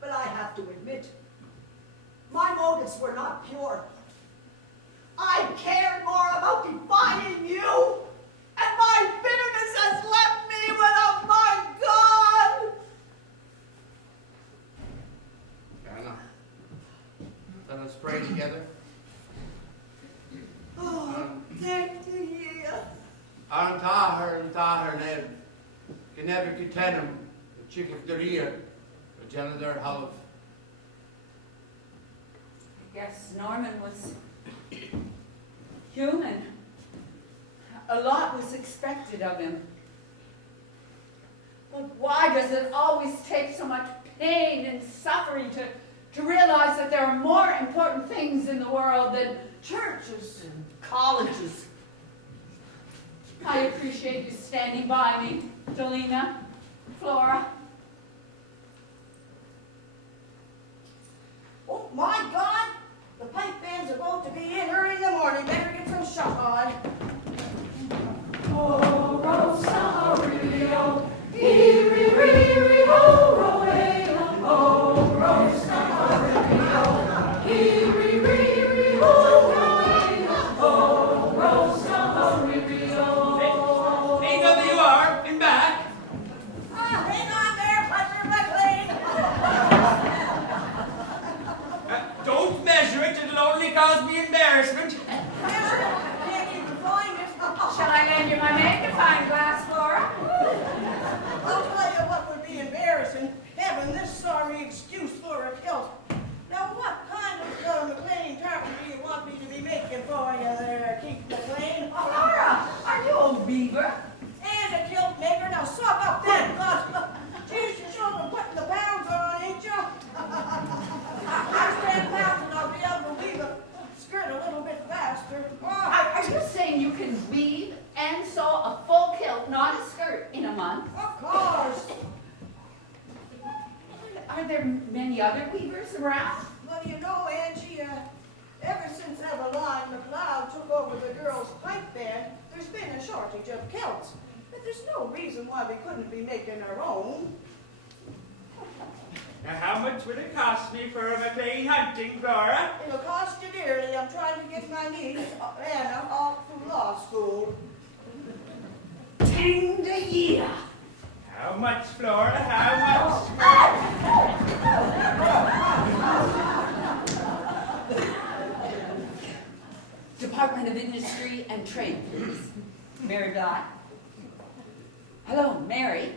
But I have to admit, my motives were not pure. I cared more about defying you, and my bitterness has left me without my God. Anna, let us pray together. Oh, thank you. An tahar and tahar neb, Genever Kutenum, the chick of Deria, the janitor half. I guess Norman was human. A lot was expected of him. But why does it always take so much pain and suffering to realize that there are more important things in the world than churches and colleges? I appreciate you standing by me, Delina, Flora. Oh, my God! The pipe band's about to be in early in the morning. Better get some shot on. Oh, Rosa, Rio, Iri, Riri, ho, Roela. Oh, Rosa, Rio, Iri, Riri, ho, Roela. Oh, Rosa, Rio. AWR, in back. Hang on there, Puncher McLean. Don't measure it, it'll only cause me embarrassment. Can't even find it. Shall I lend you my magnifying glass, Flora? I'll tell you what would be embarrassing, having this sorry excuse for a kilt. Now, what kind of McLean tartan do you want me to be making for you there, Keith McLean? Flora, are you a weaver? And a kilt maker. Now, suck up that glass. Geez, you're sure of putting the pounds on, ain't you? Here's 10 pounds and I'll be able to weave a skirt a little bit faster. Are you saying you can weave and sew a full kilt, not a skirt, in a month? Of course. Are there many other weavers around? Well, you know, Angie, ever since Eveline McLeod took over the girls' pipe band, there's been a shortage of kilts. But there's no reason why we couldn't be making our own. Now, how much will it cost me for a McLean hunting, Flora? It'll cost you dearly. I'm trying to get my niece, Anna, off from law school. $10 a year. How much, Flora? How much? Mary Black. Hello, Mary.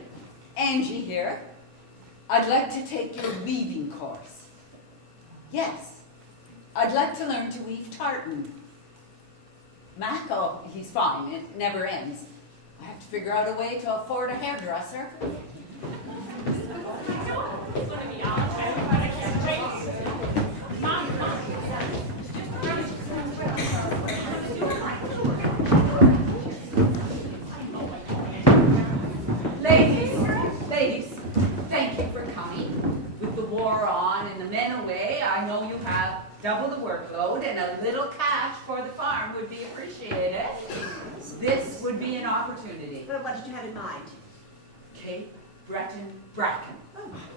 Angie here. I'd like to take your weaving course. Yes, I'd like to learn to weave tartan. Mac, oh, he's fine. It never ends. I have to figure out a way to afford a hairdresser. It's gonna be on. Everybody can chase. Mom. Ladies, thank you for coming. With the war on and the men away, I know you have double the workload, and a little cash for the farm would be appreciated. This would be an opportunity. But what did you have in mind? Cape Breton Bracken.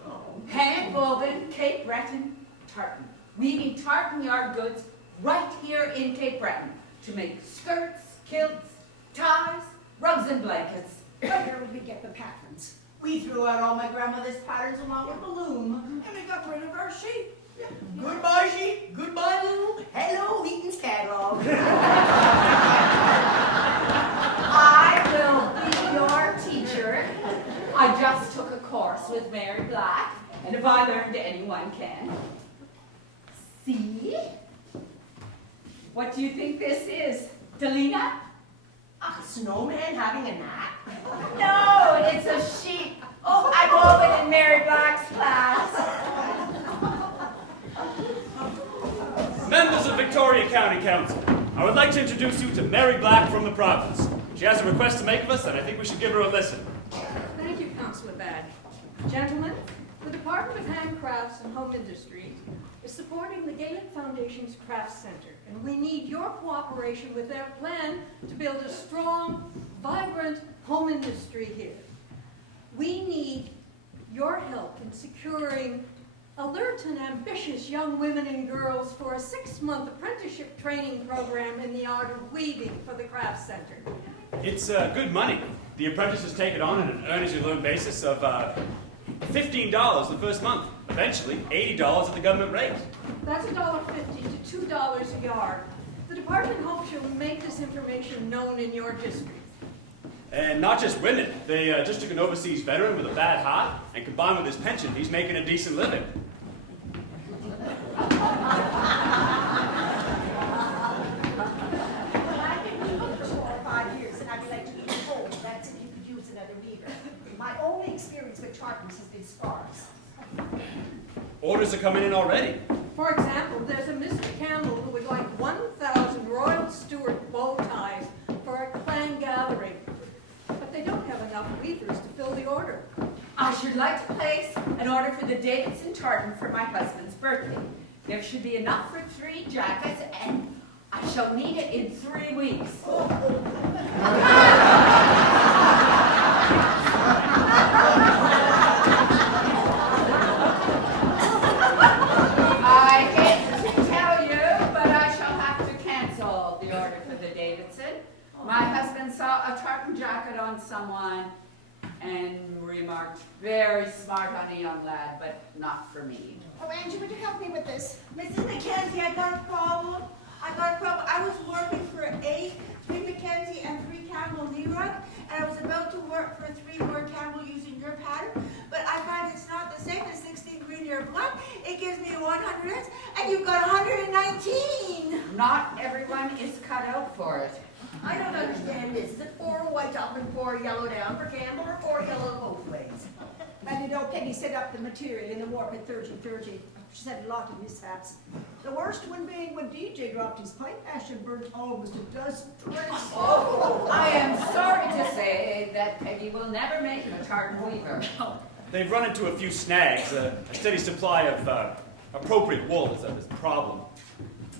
Oh. Hand-woven Cape Breton tartan. Weaving tartan yard goods right here in Cape Breton to make skirts, kilts, ties, rugs, and blankets. Where would we get the patterns? We threw out all my grandmother's patterns along with the loom, and we got rid of our sheep. Goodbye, sheep. Goodbye, loom. Hello, Eaton's catalog. I will be your teacher. I just took a course with Mary Black, and if I learned, anyone can. See? What do you think this is, Delina? A snowman having a nap? No, it's a sheep. Oh, I wove it in Mary Black's class. Members of Victoria County Council, I would like to introduce you to Mary Black from the province. She has a request to make of us, and I think we should give her a listen. Thank you, Councillor Bad. Gentlemen, the Department of Handcrafts and Home Industries is supporting the Gaelic Foundation's Crafts Centre, and we need your cooperation with their plan to build a strong, vibrant home industry here. We need your help in securing alert and ambitious young women and girls for a 6-month apprenticeship training program in the art of weaving for the Crafts Centre. It's good money. The apprentices take it on an earn-as-you-learn basis of $15 the first month. Eventually, $80 at the government rate. That's $1.50 to $2 a yard. The department hopes you'll make this information known in your district. And not just women. They just took an overseas veteran with a bad heart, and combined with his pension, he's making a decent living. Well, I've been weaving for 4 or 5 years, and I'd be like to leave home. That's if you could use another weaver. My only experience with tartans has been scarves. Orders are coming in already. For example, there's a Mr. Campbell who would like 1,000 Royal Stuart bow ties for a clan gathering. But they don't have enough weavers to fill the order. I should like to place an order for the Davidson tartan for my husband's birthday. There should be enough for 3 jackets, and I shall need it in 3 weeks. I hate to tell you, but I shall have to cancel the order for the Davidson. My husband saw a tartan jacket on someone and remarked, "Very smart on a young lad, but not for me." Oh, Angie, would you help me with this? Mrs. Mackenzie, I got a problem. I was working for 3 Mackenzie and 3 Campbell Leroy, and I was about to work for 3 more Campbell using your pattern, but I find it's not the same as 16 green or black. It gives me 100, and you've got 119. Not everyone is cut out for it. I don't understand this. Is it 4 white up and 4 yellow down for Campbell, or 4 yellow both ways? And you know, Penny set up the material in the warp at 30-30. She's had a lot of mishaps. The worst one being when DJ dropped his pipe ash and burned almost a dozen bricks. Oh, I am sorry to say that Peggy will never make a tartan weaver. They've run into a few snags. A steady supply of appropriate wool is a problem.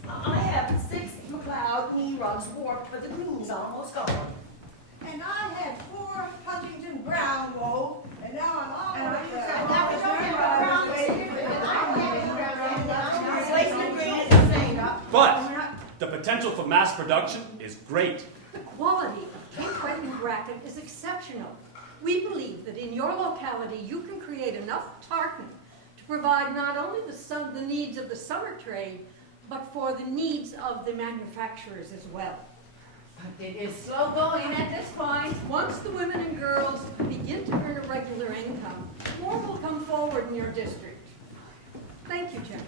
I have 6 McLeod knee rugs warped, but the green's almost gone. And I had 4 Huntington Brown wool, and now I'm all And over I- the now we don't have a brown But the potential for mass production is great. The quality of Cape Breton bracket is exceptional. We believe that in your locality you can create enough tartan to provide not only the needs of the summer trade, but for the needs of the manufacturers as well. It is slow going at this point. Once the women and girls begin to earn a regular income, more will come forward in your district. Thank you, Jen.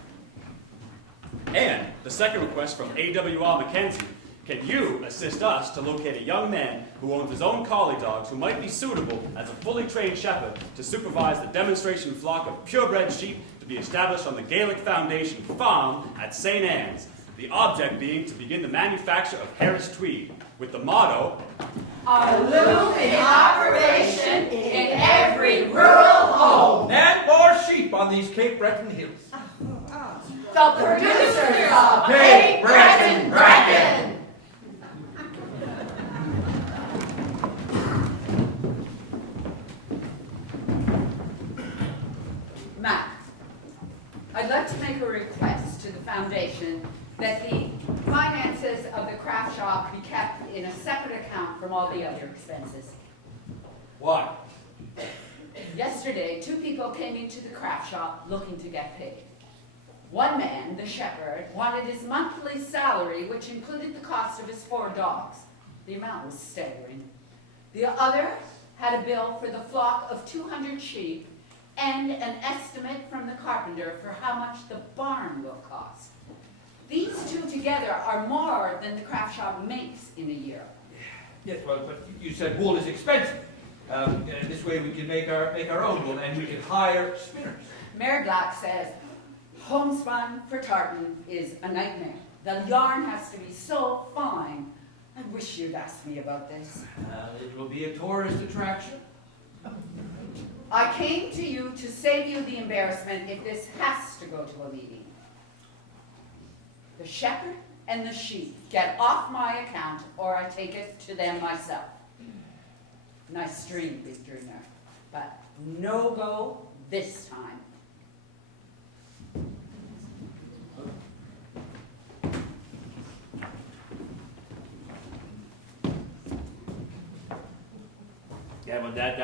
And the second request from AWR Mackenzie. Can you assist us to locate a young man who owns his own collie dogs who might be suitable as a fully trained shepherd to supervise the demonstration flock of purebred sheep to be established on the Gaelic Foundation farm at St. Anne's? The object being to begin the manufacture of Harris tweed, with the motto, A loom in operation in every rural home. And more sheep on these Cape Breton hills. The producers of Cape Breton Bracken. Matt, I'd like to make a request to the foundation that the finances of the craft shop be kept in a separate account from all the other expenses. Why? Yesterday, 2 people came into the craft shop looking to get paid. One man, the shepherd, wanted his monthly salary, which included the cost of his 4 dogs. The amount was staggering. The other had a bill for the flock of 200 sheep and an estimate from the carpenter for how much the barn will cost. These 2 together are more than the craft shop makes in a year. Yes, well, but you said wool is expensive. This way we can make our own wool, and we can hire spinners. Mayor Black says homespun for tartan is a nightmare. The yarn has to be so fine. I wish you'd asked me about this. It will be a tourist attraction. I came to you to save you the embarrassment if this has to go to a meeting. The shepherd and the sheep get off my account, or I take it to them myself. Nice dream, big dreamer, but no go this time. Yeah, well, that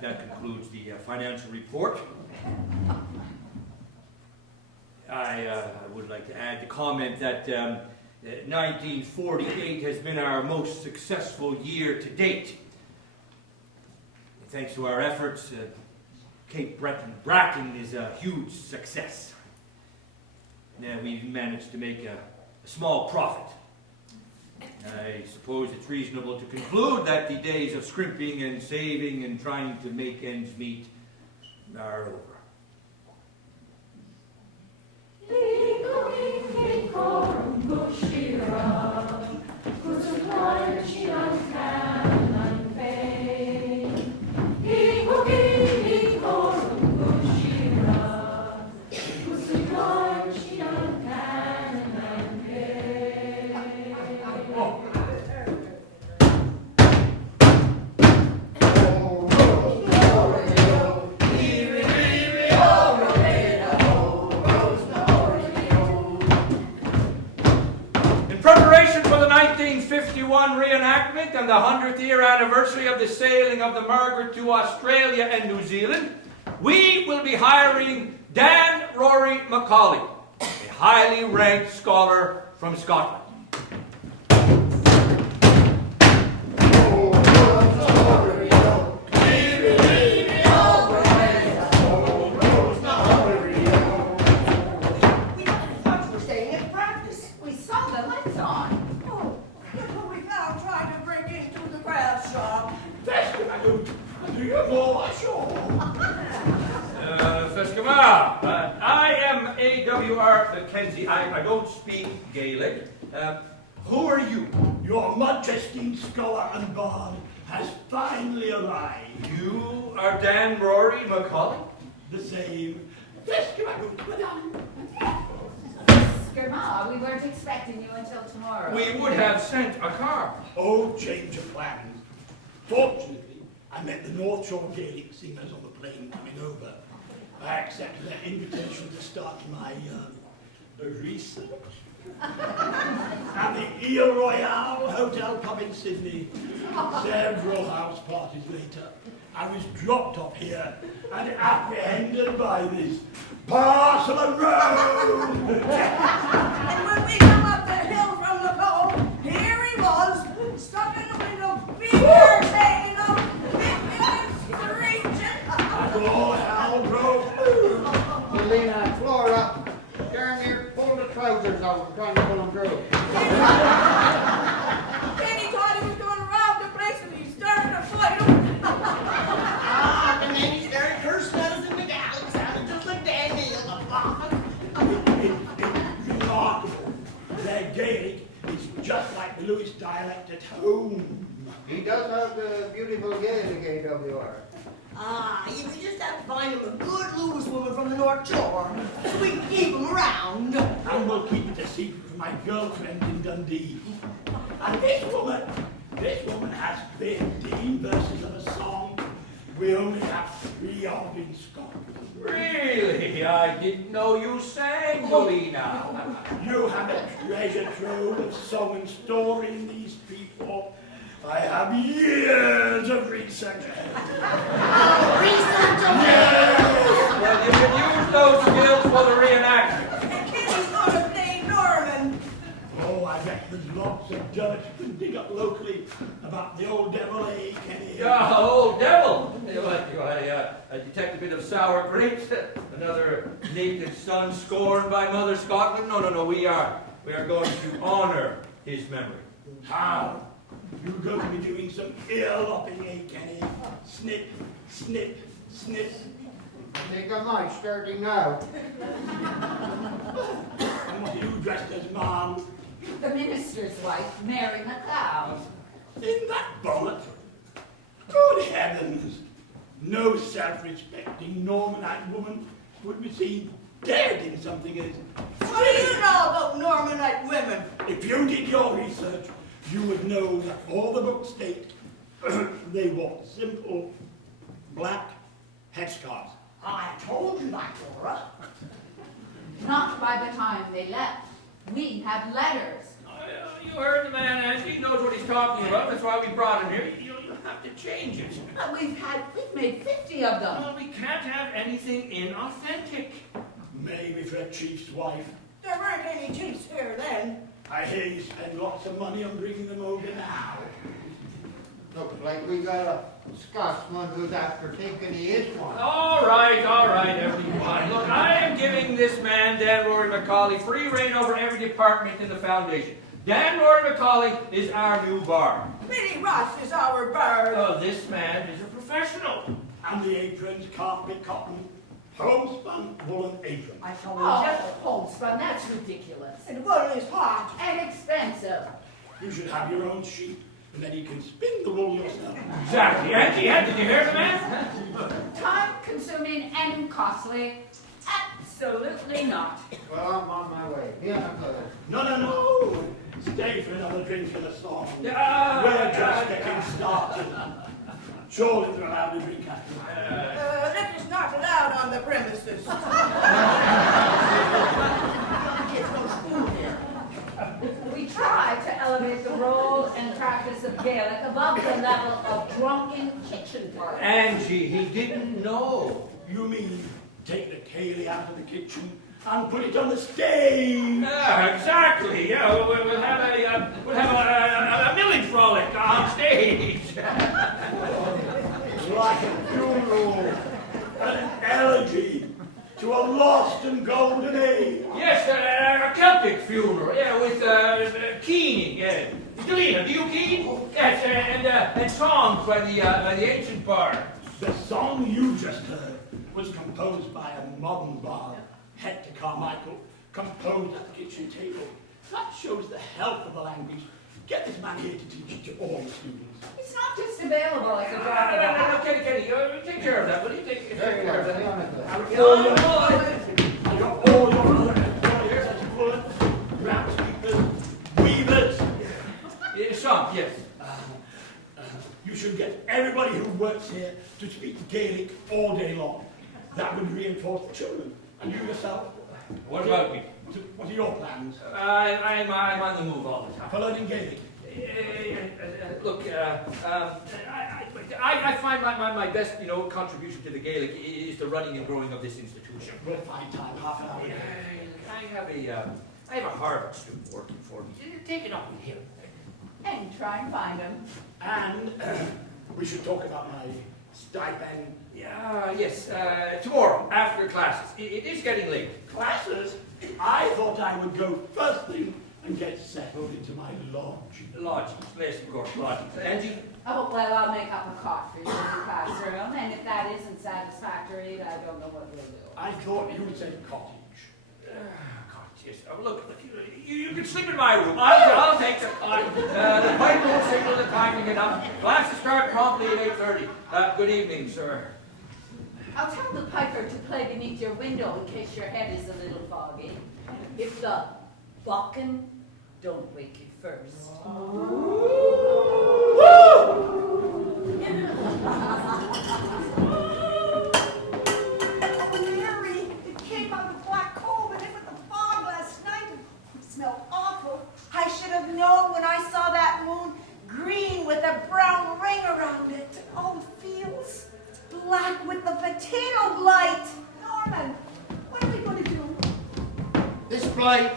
concludes the financial report. I would like to add the comment that 1948 has been our most successful year to date. Thanks to our efforts, Cape Breton Bracken is a huge success. Now we've managed to make a small profit. I suppose it's reasonable to conclude that the days of scrimping and saving and trying to make ends meet are over. Reenactment and the 100th year anniversary of the sailing of the Margaret to Australia and New Zealand, we will be hiring Dan Rory Macaulay, a highly ranked scholar from Scotland. I am A.W.R. Mackenzie. I don't speak Gaelic. Who are you? Your majesty, scholar and bard, has finally arrived. You are Dan Rory Macaulay? The same. Grandma, we weren't expecting you until tomorrow. We would have sent a car. Oh, change of plans. Fortunately, I met the North Shore Gaelic singers on the plane coming over. I accepted their invitation to start my research. At the Ile Royale Hotel Club in Sydney, several house parties later, I was dropped off here and apprehended by this parcel of road. And when we come up the hill from the cove, here he was, over. I'm trying to pull them through. Kenny thought he was going to rob the place and he started a fight. And then he started cursing at us in the Gaelic, sounded just like Daniel, the prophet. It's remarkable. Their Gaelic is just like the Lewis dialect at home. He does have the beautiful Gaelic AWR. You just have to find him a good Lewis woman from the North Shore, so we can keep him around. And we'll keep it a secret from my girlfriend in Dundee. And this woman has 15 verses of a song. We only have 3 of in Scotland. Really? I didn't know you sang, Louis, now. You have a treasure trove of song and story in these people. I have years of research ahead. Research Well, you can use those skills for the reenactment. And Kenny's going to play Norman. Oh, I bet there's lots of dirt you can dig up locally about the old devil, eh, Kenny? Yeah, old devil. You know what, I detect a bit of sour grapes. Another native son scorned by Mother Scotland. No, we are going to honor his memory. How? You're going to be doing some ear-lopping, eh, Kenny? Snip, snip, snip. I think I might, starting now. And what are you dressed as, Mom? The minister's wife, Mary McLeod. In that bonnet? Good heavens! No self-respecting Normanite woman would be seen dead in something as... What do you know about Normanite women? If you did your research, you would know that all the books state they wore simple black headscarves. I told you that, Laura. Not by the time they left. We have letters. You heard the man, Angie. He knows what he's talking about. That's why we brought him here. You'll have to change it. We've made 50 of them. Well, we can't have anything inauthentic. Maybe for a chief's wife. There weren't any chiefs here then. I hear you spend lots of money on bringing them over now. Looks like we got a Scotsman who's after thinking he is one. All right, everyone. Look, I am giving this man, Dan Rory Macaulay, free reign over every department in the foundation. Dan Rory Macaulay is our new bard. Billy Ross is our bird. Oh, this man is a professional. And the aprons, carpet, cotton, homespun woolen apron. I told you, homespun, that's ridiculous. And wool is hot. And expensive. You should have your own sheep, and then you can spin the wool yourself. Exactly. Auntie, did you hear the man? Time-consuming and costly? Absolutely not. Well, I'm on my way. Yeah, No. Stay for another drink and a song. Yeah, We're just getting started. Surely they're allowed to drink after that. That is not allowed on the premises. We try to elevate the role and practice of Gaelic above the level of drunken kitchen parties. Angie, he didn't know. You mean take the Cayley out of the kitchen and put it on the stage? Yeah, exactly. Yeah, we'll have a milling frolic on stage. Like a funeral, an elegy to a lost and golden age. Yes, a Celtic funeral. Yeah, with keening. Yeah, Delina, do you keen? Yes, and songs by the ancient bards. The song you just heard was composed by a modern bard, Hector Carmichael, composed at the kitchen table. That shows the health of the language. Get this man here to teach it to all the students. It's not just available as a drop of a hat. Kenny, take care of that, will you? Take care of that. All your other employers as wood, groundskeepers, weavers. Some, yes. You should get everybody who works here to speak Gaelic all day long. That would reinforce the children. And you yourself? What about me? What are your plans? I'm on the move all the time. For learning Gaelic? Look, I find my best, contribution to the Gaelic is the running and growing of this institution. We'll find time, half an hour. I have a Harvard student working for me. Take it on with him. And try and find them. And we should talk about my Stipend. Yeah, yes, tomorrow, after classes. It is getting late. Classes? I thought I would go first thing and get settled into my lodge. Lodgings, yes, of course, lodgings. Angie? Oh, well, I'll make up a cot for you in the classroom, and if that isn't satisfactory, I don't know what we'll do. I thought you said cottage. Cottage, yes. Oh, look, you can sleep in my room. I'll take the cottage. The pipe will signal the time to get up. Classes start promptly at 8:30. Good evening, sir. I'll tell the piper to play beneath your window in case your head is a little foggy. If the bucking don't wake you first. Mary, it came out of Black Cove and hit with the fog last night. It smelled awful. I should have known when I saw that moon green with a brown ring around it. All the fields black with the potato blight. Norman, what are we going to do? This blight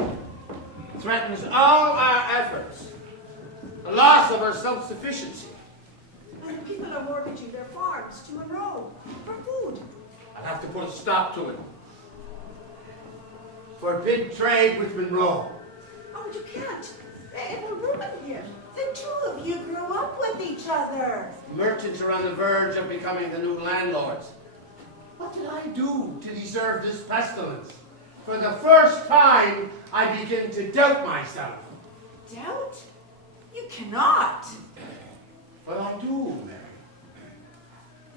threatens all our efforts. The loss of our self-sufficiency. And people are mortgaging their farms to Monroe for food. I'll have to put a stop to it. Forbid trade with Monroe. Oh, you can't. It will ruin you. The two of you grew up with each other. Merchants are on the verge of becoming the new landlords. What did I do to deserve this pestilence? For the first time, I begin to doubt myself. Doubt? You cannot. But I do,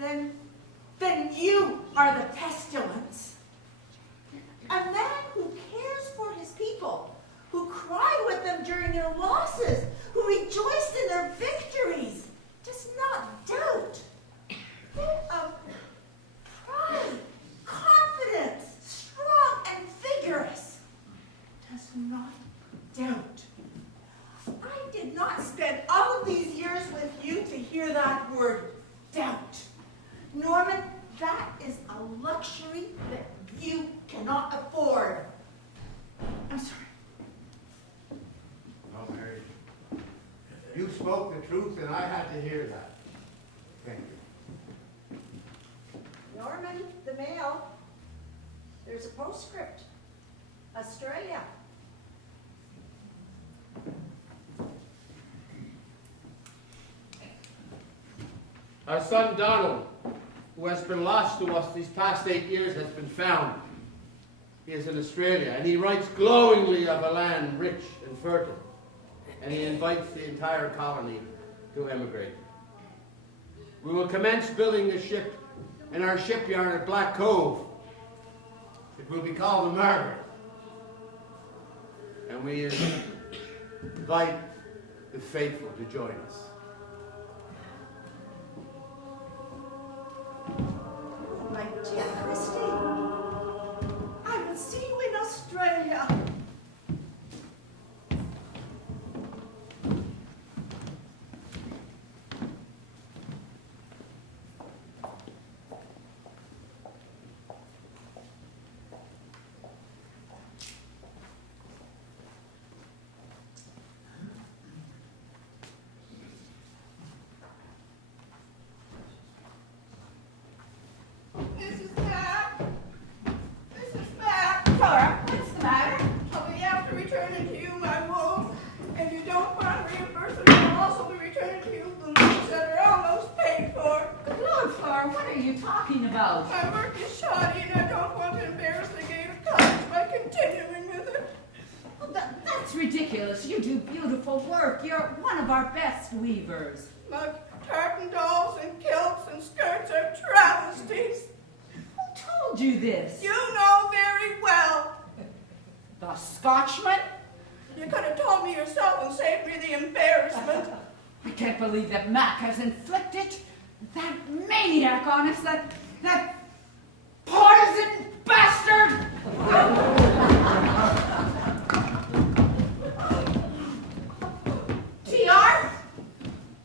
Mary. Then you are the pestilence. A man who cares for his people, who cried with them during their losses, who rejoiced in their victories, does not doubt. Full of pride, confidence, strong and vigorous, does not doubt. I did not spend all of these years with you to hear that word, doubt. Norman, that is a luxury that you cannot afford. I'm sorry. No, Mary. You spoke the truth and I had to hear that. Thank you. Norman, the mail. There's a postscript. Australia. Our son Donald, who has been lost to us these past 8 years, has been found. He is in Australia, and he writes glowingly of a land rich and fertile, and he invites the entire colony to emigrate. We will commence building a ship in our shipyard at Black Cove. It will be called the Margaret, and we invite the faithful to join us. My dear Christy, I will see you in Australia. Mrs. Mack. Mrs. Mack. Cora, what's the matter? I'll be after returning to you my wool. If you don't find reimbursement, I'll also be returning to you the loans that are almost paid for. Good Lord, Flora, what are you talking about? My work is shoddy and I don't want to embarrass the Gaelic College by continuing with it. Well, that's ridiculous. You do beautiful work. You're one of our best weavers. My tartan dolls and kilts and skirts are travesties. Who told you this? You know very well. The Scotchman? You could have told me yourself and saved me the embarrassment. I can't believe that Mac has inflicted that maniac on us, that partisan bastard! TR,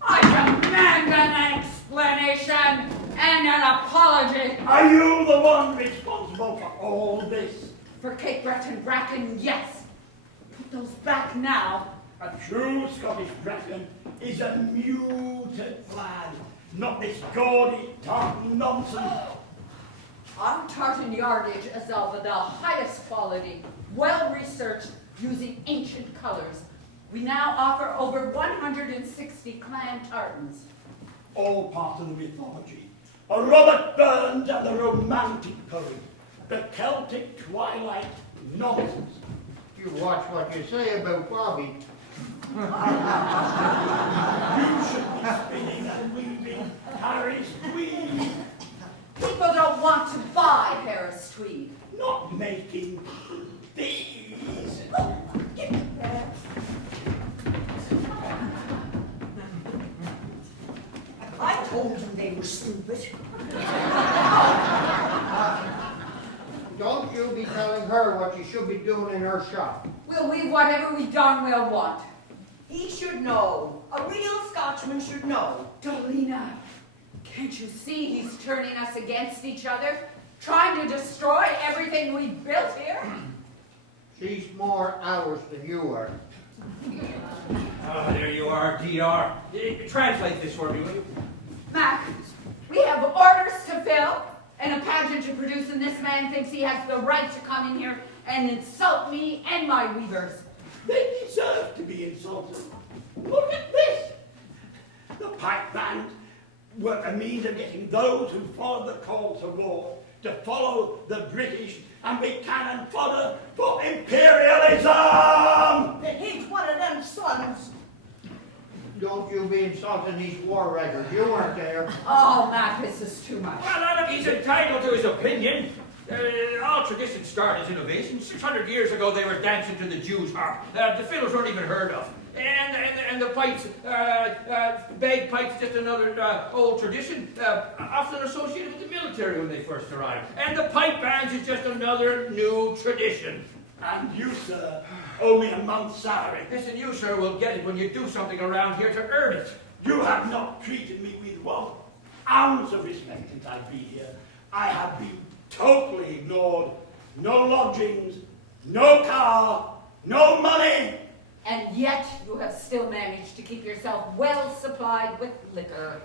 I demand an explanation and an apology. Are you the one responsible for all this? For Cape Breton Bracken, yes. Put those back now. A true Scottish Bracken is a muted lad, Not this gaudy, tartan nonsense. Our tartan yardage is of the highest quality, well-researched, using ancient colors. We now offer over 160 clan tartans. All part of the mythology. A Robert Burns and the romantic poet. The Celtic twilight nonsense. You watch what you say about Bobby. You should be spinning and weaving Paris tweed. People don't want to buy Paris tweed. Not making these. Give me that. I told you they were stupid. Don't you be telling her what she should be doing in her shop. We'll weave whatever we darn well want. He should know. A real Scotchman should know. Dolina, can't you see he's turning us against each other? Trying to destroy everything we've built here? She's more ours than you are. Ah, there you are, DR. Translate this for me, will you? Mac, we have orders to fill and a pageant to produce, and this man thinks he has the right to come in here and insult me and my weavers. They deserve to be insulted. Look at this. The pipe band were a means of getting those who followed the call to war to follow the British and be cannon fodder for imperialism. Then he's one of them sons. Don't you be insulting these war records. You weren't there. Oh, Mac, this is too much. Well, he's entitled to his opinion. All tradition started as innovation. 600 years ago, they were dancing to the Jews' harp. The fiddles weren't even heard of. And the pipes, bagpipes, just another old tradition, often associated with the military when they first arrived. And the pipe bands is just another new tradition. And you, sir, owe me a month's salary. Listen, you, sir, will get it when you do something around here to earn it. You have not treated me with 1 ounce of respect since I've been here. I have been totally ignored. No lodgings, no car, no money. And yet you have still managed to keep yourself well supplied with liquor.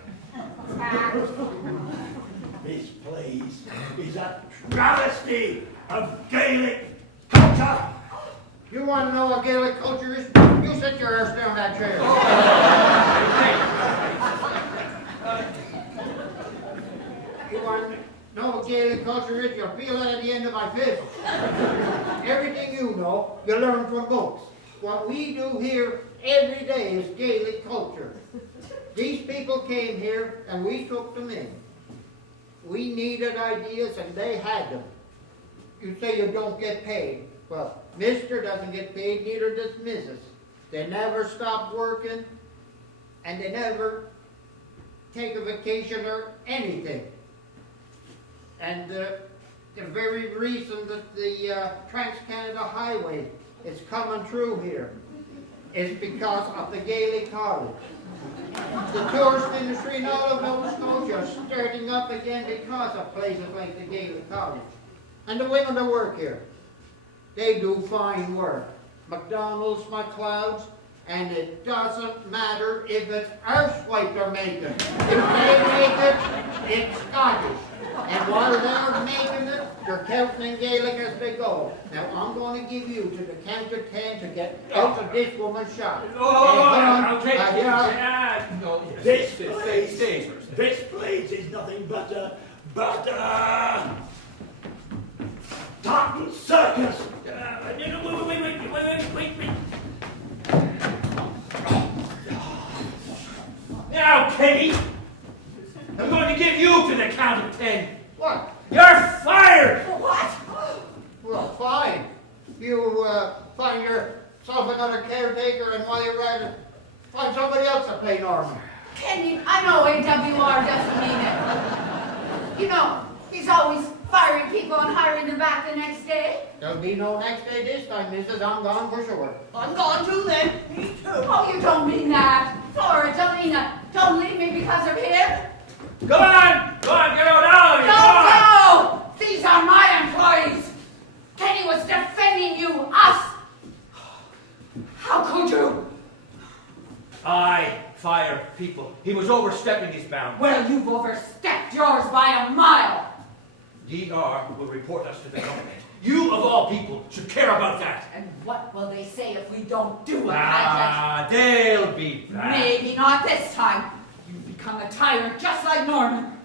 This place is a travesty of Gaelic culture. You want to know what Gaelic culture is? You sit your ass down that chair. You want to know what Gaelic culture is? You'll feel it at the end of my fist. Everything you know, you learn from books. What we do here every day is Gaelic culture. These people came here and we took them in. We needed ideas and they had them. You say you don't get paid. Well, Mr. doesn't get paid, neither does Mrs. They never stop working and they never take a vacation or anything. And the very reason that the Trans-Canada Highway is coming through here is because of the Gaelic College. The tourist industry in all of Nova Scotia is starting up again because of places like the Gaelic College. And the women that work here, they do fine work. McDonald's, McLeod's, and it doesn't matter if it's housewife they're making. If they make it, it's Scottish. And while they're making it, they're counting in Gaelic as they go. Now, I'm going to give you to the count of 10 to get out of this woman's shop. I'll take it. No, This place is nothing but a tartan circus. Wait. Now, Kenny, I'm going to give you to the count of 10. What? You're fired! What? Well, fine. You find yourself another caretaker, and while you're at it, find somebody else to play Norman. Kenny, I know AWR doesn't mean it. You know, he's always firing people and hiring them back the next day. There'll be no next day this time, Mrs. I'm gone for sure. I'm gone too then. Me too. Oh, you don't mean that. Flora, Delina, don't leave me because of him. Go on, get out now! No! These are my employees. Kenny was defending you, us. How could you? I fire people. He was overstepping his bounds. Well, you've overstepped yours by a mile. DR will report us to the government. You, of all people, should care about that. And what will they say if we don't do it, They'll be back. Maybe not this time. You've become a tyrant just like Norman.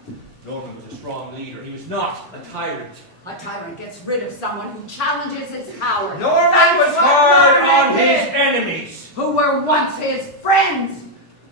Norman was a strong leader. He was not a tyrant. A tyrant gets rid of someone who challenges his power. Norman That's was what hard Norman on did. his enemies. Who were once his friends.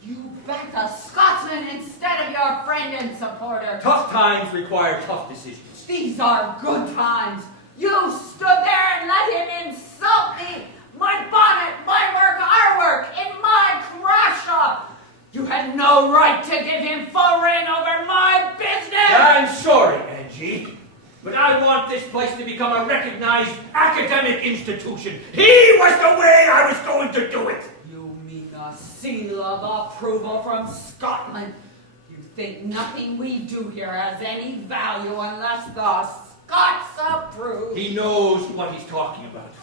You backed a Scotsman instead of your friend and supporter. Tough times require tough decisions. These are good times. You stood there and let him insult me. My bonnet, my work, our work, in my craft shop. You had no right to give him full reign over my business. I'm sorry, Angie, but I want this place to become a recognized academic institution. He was the way I was going to do it. You mean a seal of approval from Scotland? You think nothing we do here has any value unless the Scots approve? He knows what he's talking about.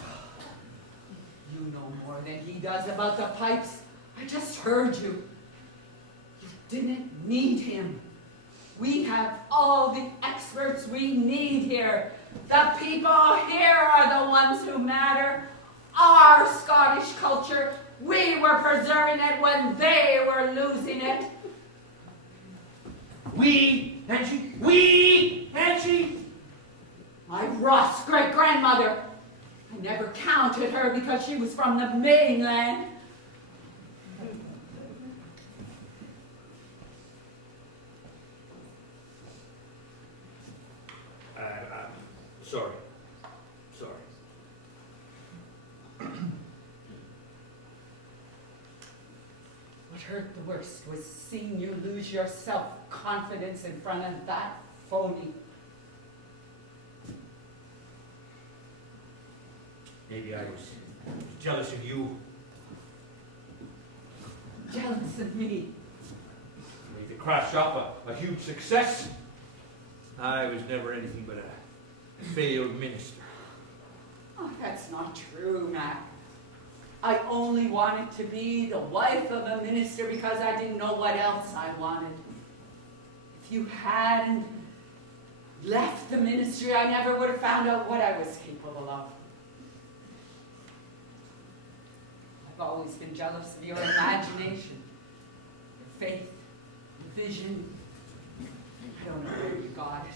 You know more than he does about the pipes. I just heard you. You didn't need him. We have all the experts we need here. The people here are the ones who matter. Our Scottish culture, we were preserving it when they were losing it. We, Angie. My Ross great-grandmother. I never counted her because she was from the mainland. Sorry. What hurt the worst was seeing you lose your self-confidence in front of that phony. Maybe I was jealous of you. Jealous of me. Made the craft shop a huge success. I was never anything but a failed minister. Oh, that's not true, Mac. I only wanted to be the wife of a minister because I didn't know what else I wanted. If you hadn't left the ministry, I never would have found out what I was capable of. I've always been jealous of your imagination, your faith, your vision. I don't know where you got it.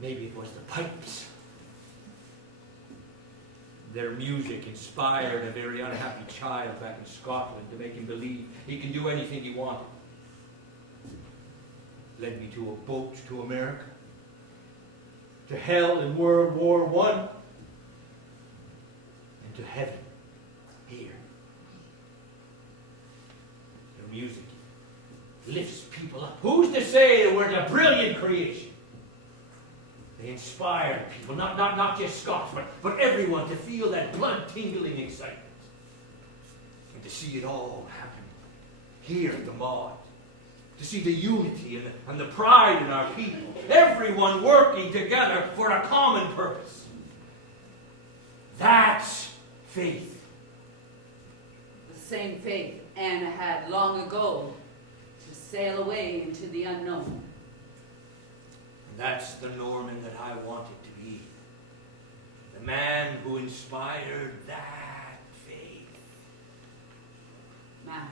Maybe it was the pipes. Their music inspired a very unhappy child back in Scotland to make him believe he can do anything he wanted. Led me to a boat to America, to hell in World War I, and to heaven here. Their music lifts people up. Who's to say it weren't a brilliant creation? They inspired people, not just Scots, but everyone to feel that blood-tingling excitement. And to see it all happen here at the Maud. To see the unity and the pride in our people. Everyone working together for a common purpose. That's faith. The same faith Anna had long ago to sail away into the unknown. That's the Norman that I wanted to be. The man who inspired that faith. Mac,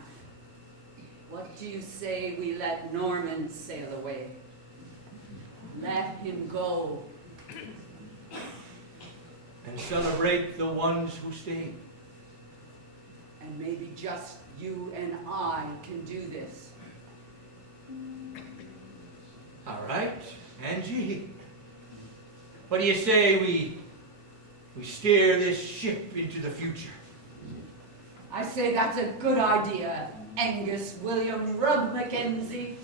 what do you say we let Norman sail away? Let him go. And celebrate the ones who stayed. And maybe just you and I can do this. All right, Angie. What do you say we steer this ship into the future? I say that's a good idea, Angus William Rugg Mackenzie.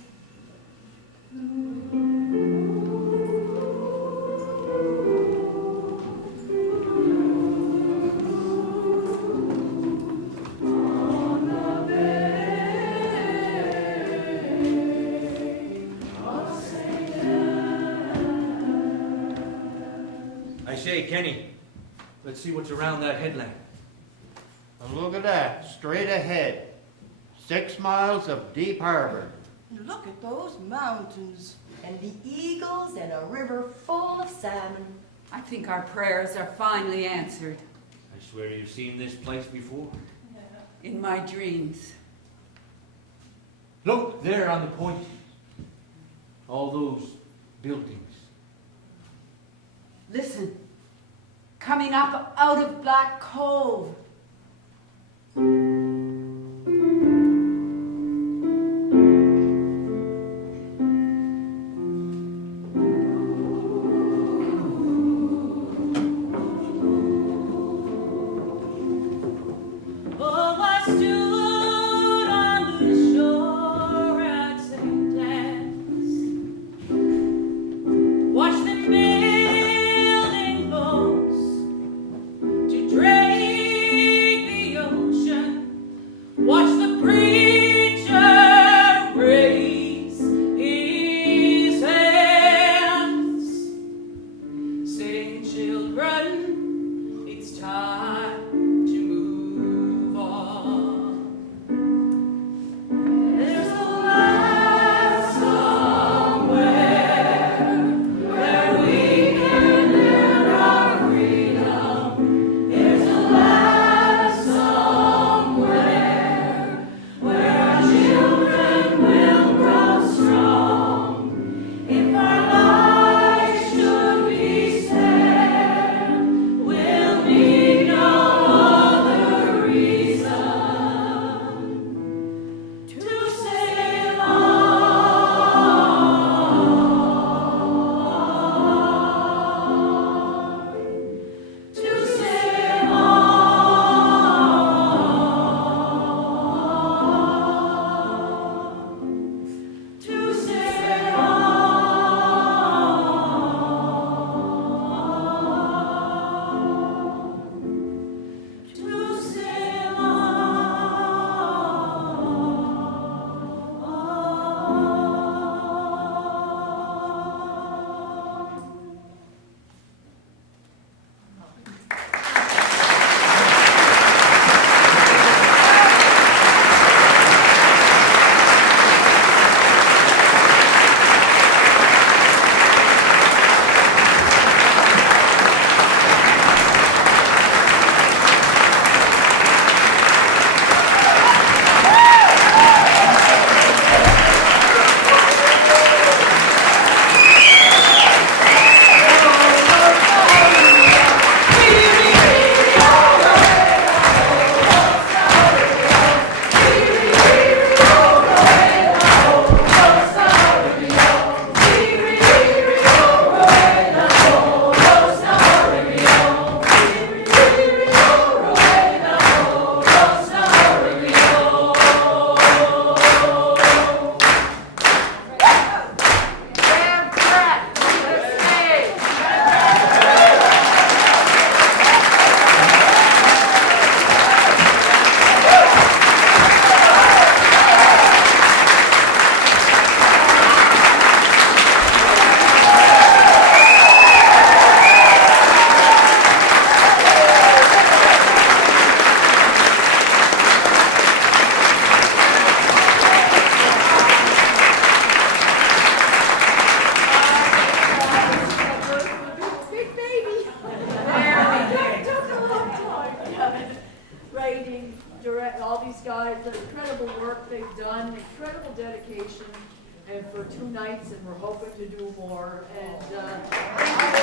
I say, Kenny, let's see what's around that headland. And look at that, straight ahead. 6 miles of deep harbor. Look at those mountains. And the eagles and a river full of salmon. I think our prayers are finally answered. I swear you've seen this place before. In my dreams. Look, there on the point. All those buildings. Listen, coming up out of Black Cove. And for 2 nights, and we're hoping to do more. And